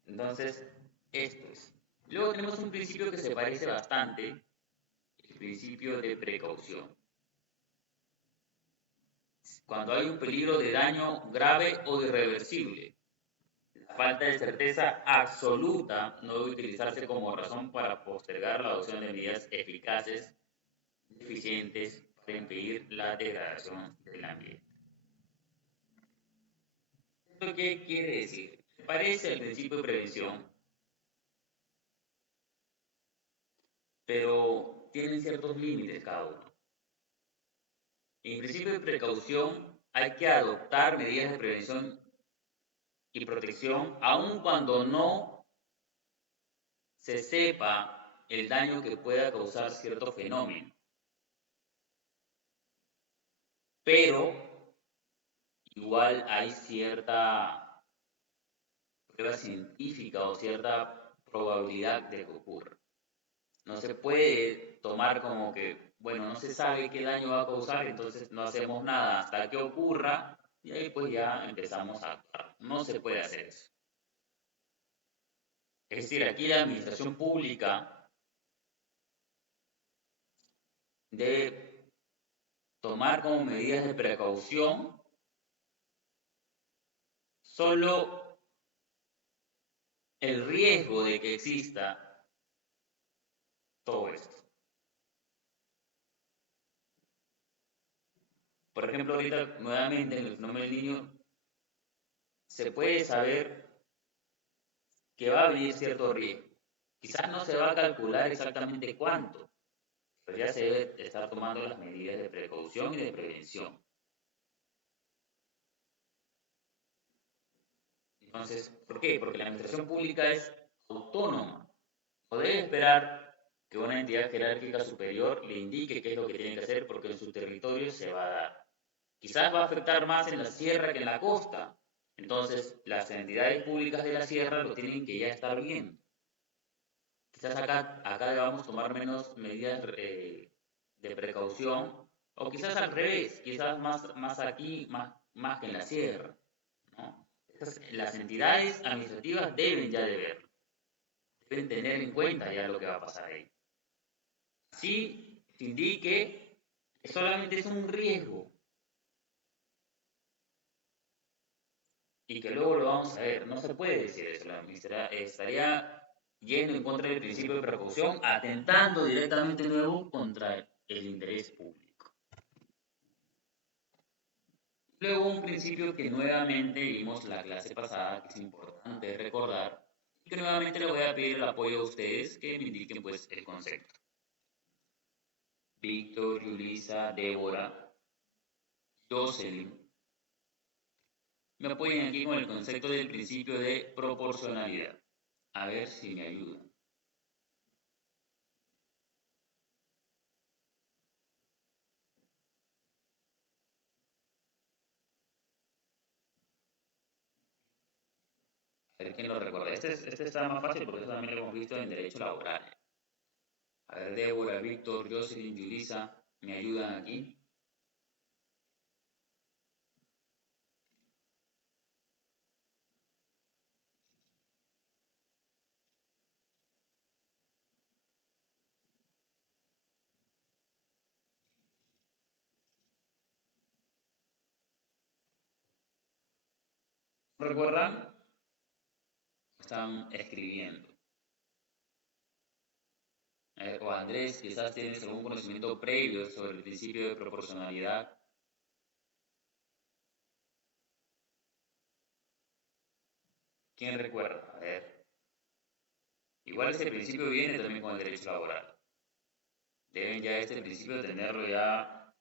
Entonces, esto es. Luego tenemos un principio que se parece bastante, el principio de precaución. Cuando hay un peligro de daño grave o irreversible, la falta de certeza absoluta no debe utilizarse como razón para postergar la adopción de medidas eficaces, eficientes, para impedir la degradación del ambiente. ¿Esto qué quiere decir? Parece el principio de prevención, pero tienen ciertos límites cada uno. En principio de precaución hay que adoptar medidas de prevención y protección, aun cuando no se sepa el daño que pueda causar cierto fenómeno. Pero igual hay cierta prueba científica o cierta probabilidad de que ocurra. No se puede tomar como que, bueno, no se sabe qué daño va a causar, entonces no hacemos nada hasta que ocurra y ahí pues ya empezamos a actuar. No se puede hacer eso. Es decir, aquí la administración pública debe tomar como medidas de precaución solo el riesgo de que exista todo esto. Por ejemplo, ahorita nuevamente en el fenómeno del niño se puede saber que va a venir cierto riesgo. Quizás no se va a calcular exactamente cuánto, pero ya se debe estar tomando las medidas de precaución y de prevención. Entonces, ¿por qué? Porque la administración pública es autónoma. No debe esperar que una entidad jerárquica superior le indique qué es lo que tiene que hacer porque en su territorio se va a dar. Quizás va a afectar más en la sierra que en la costa. Entonces, las entidades públicas de la sierra lo tienen que ya estar viendo. Quizás acá debamos tomar menos medidas de precaución, o quizás al revés, quizás más aquí, más que en la sierra, ¿no? Las entidades administrativas deben ya de ver, deben tener en cuenta ya lo que va a pasar ahí. Así se indique que solamente es un riesgo y que luego lo vamos a ver. No se puede decir eso, la ministra estaría yendo en contra del principio de precaución, atentando directamente de nuevo contra el interés público. Luego un principio que nuevamente vimos la clase pasada, que es importante recordar, y que nuevamente le voy a pedir el apoyo a ustedes que me indiquen pues el concepto. Víctor, Yulisa, Débora, Jocelyn, me apoyan aquí con el concepto del principio de proporcionalidad. A ver si me ayudan. A ver quién lo recuerda. Este está más fácil porque eso también lo hemos visto en derecho laboral. A ver, Débora, Víctor, Jocelyn, Yulisa, ¿me ayudan aquí? ¿Recuerdan? Están escribiendo. O Andrés, quizás tienes algún conocimiento previo sobre el principio de proporcionalidad. ¿Quién recuerda? A ver. Igual ese principio viene también con el derecho laboral. Deben ya este principio tenerlo ya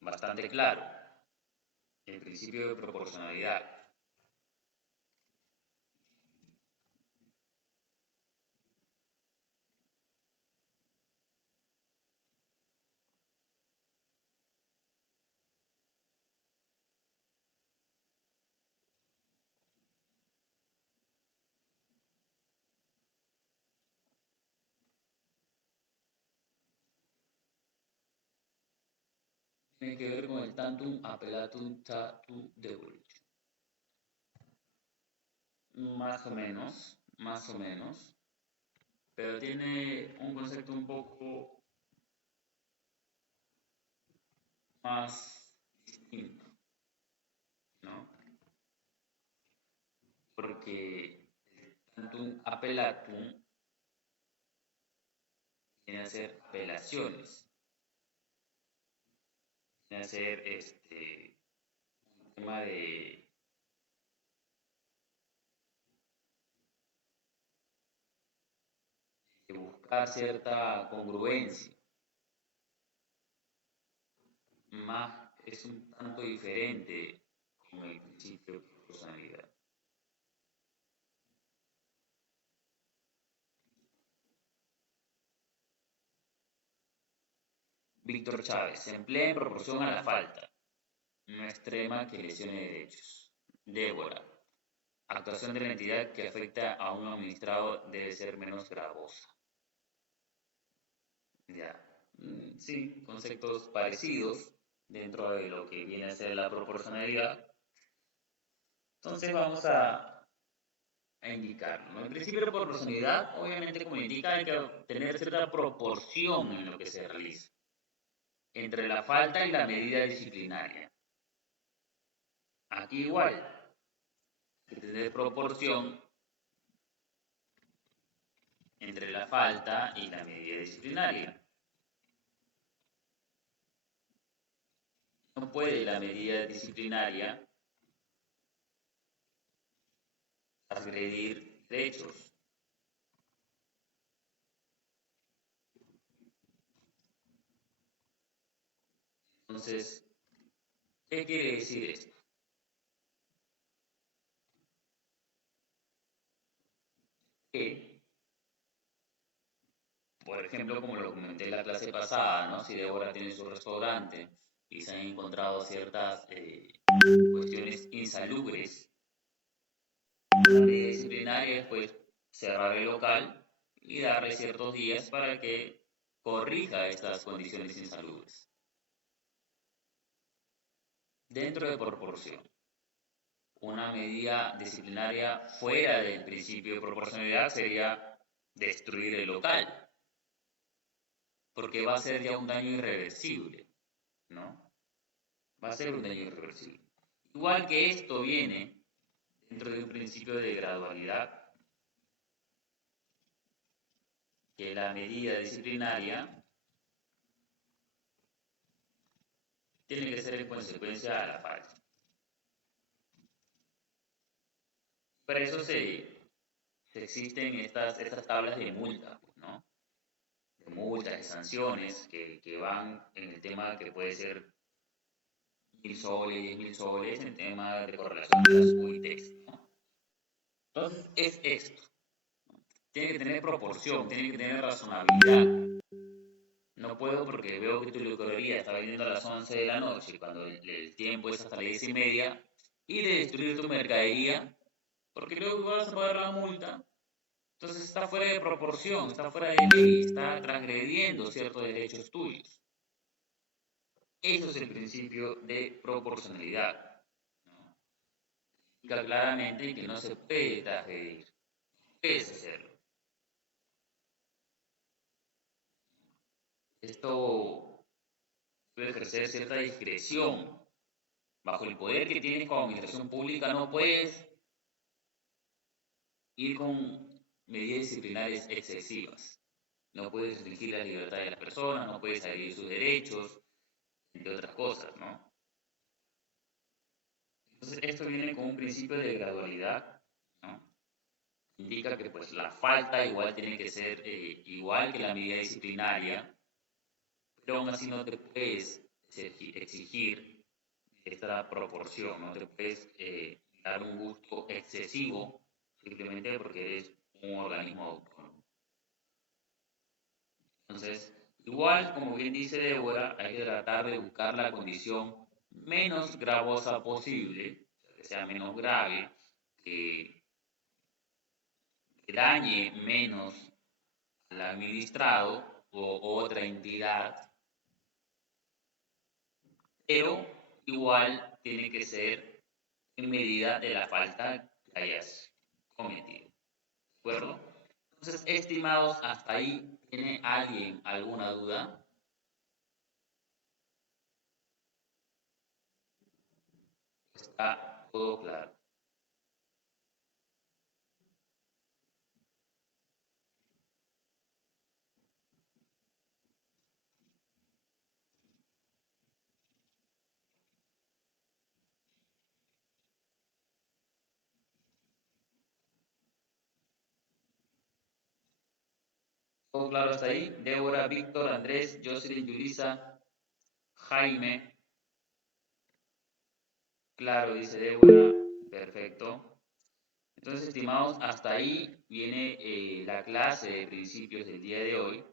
bastante claro. El principio de proporcionalidad. Tiene que ver con el tantum appellatum tatu devolution. Más o menos, pero tiene un concepto un poco más distinto, ¿no? Porque el tantum appellatum viene a ser apelaciones, viene a ser un tema de buscar cierta congruencia, más es un tanto diferente con el principio de proporcionalidad. Víctor Chávez, se emplea en proporción a la falta, no extrema que lesione derechos. Débora, actuación de la entidad que afecta a un administrado debe ser menos gravosa. Ya. Sí, conceptos parecidos dentro de lo que viene a ser la proporcionalidad. Entonces vamos a indicarlo, ¿no? El principio de proporcionalidad, obviamente, como indica, hay que tener cierta proporción en lo que se realiza entre la falta y la medida disciplinaria. Aquí igual, hay que tener proporción entre la falta y la medida disciplinaria. No puede la medida disciplinaria agredir derechos. Entonces, ¿qué quiere decir esto? Que, por ejemplo, como lo comenté en la clase pasada, ¿no? Si Débora tiene su restaurante y se han encontrado ciertas cuestiones insalubres, la medida disciplinaria es pues cerrar el local y darle ciertos días para que corrija estas condiciones insalubres. Dentro de proporción, una medida disciplinaria fuera del principio de proporcionalidad sería destruir el local, porque va a ser ya un daño irreversible, ¿no? Va a ser un daño irreversible. Igual que esto viene dentro de un principio de gradualidad, que la medida disciplinaria tiene que ser en consecuencia a la falta. Para eso se existen estas tablas de multa, ¿no? De multas, de sanciones que van en el tema que puede ser 1.000 soles, 10.000 soles, en tema de correlación de las UITs, ¿no? Entonces, es esto. Tiene que tener proporción, tiene que tener razonabilidad. No puedo porque veo que tu licorería está vendiendo a las 11 de la noche, cuando el tiempo es hasta las 10:30, y de destruir tu mercadería, porque luego vas a pagar la multa. Entonces está fuera de proporción, está fuera de ley, está transgrediendo ciertos derechos tuyos. Eso es el principio de proporcionalidad, ¿no? Indica claramente que no se puede transgredir, puedes hacerlo. Esto puede ejercer cierta discreción. Bajo el poder que tienes como administración pública no puedes ir con medidas disciplinarias excesivas. No puedes restringir la libertad de las personas, no puedes agredir sus derechos, entre otras cosas, ¿no? Entonces, esto viene con un principio de gradualidad, ¿no? Indica que pues la falta igual tiene que ser igual que la medida disciplinaria, pero aún así no te puedes exigir esta proporción, no te puedes dar un gusto excesivo simplemente porque eres un organismo autónomo. Entonces, igual, como bien dice Débora, hay que tratar de buscar la condición menos gravosa posible, que sea menos grave, que, que dañe menos al administrado o otra entidad, pero igual tiene que ser en medida de la falta que hayas cometido. ¿De acuerdo? Entonces, estimados, hasta ahí, ¿tiene alguien alguna duda? Está todo claro. Todo claro hasta ahí. Débora, Víctor, Andrés, Jocelyn, Yulisa, Jaime. Claro, dice Débora. Perfecto. Entonces, estimados, hasta ahí viene la clase de principios del día de hoy.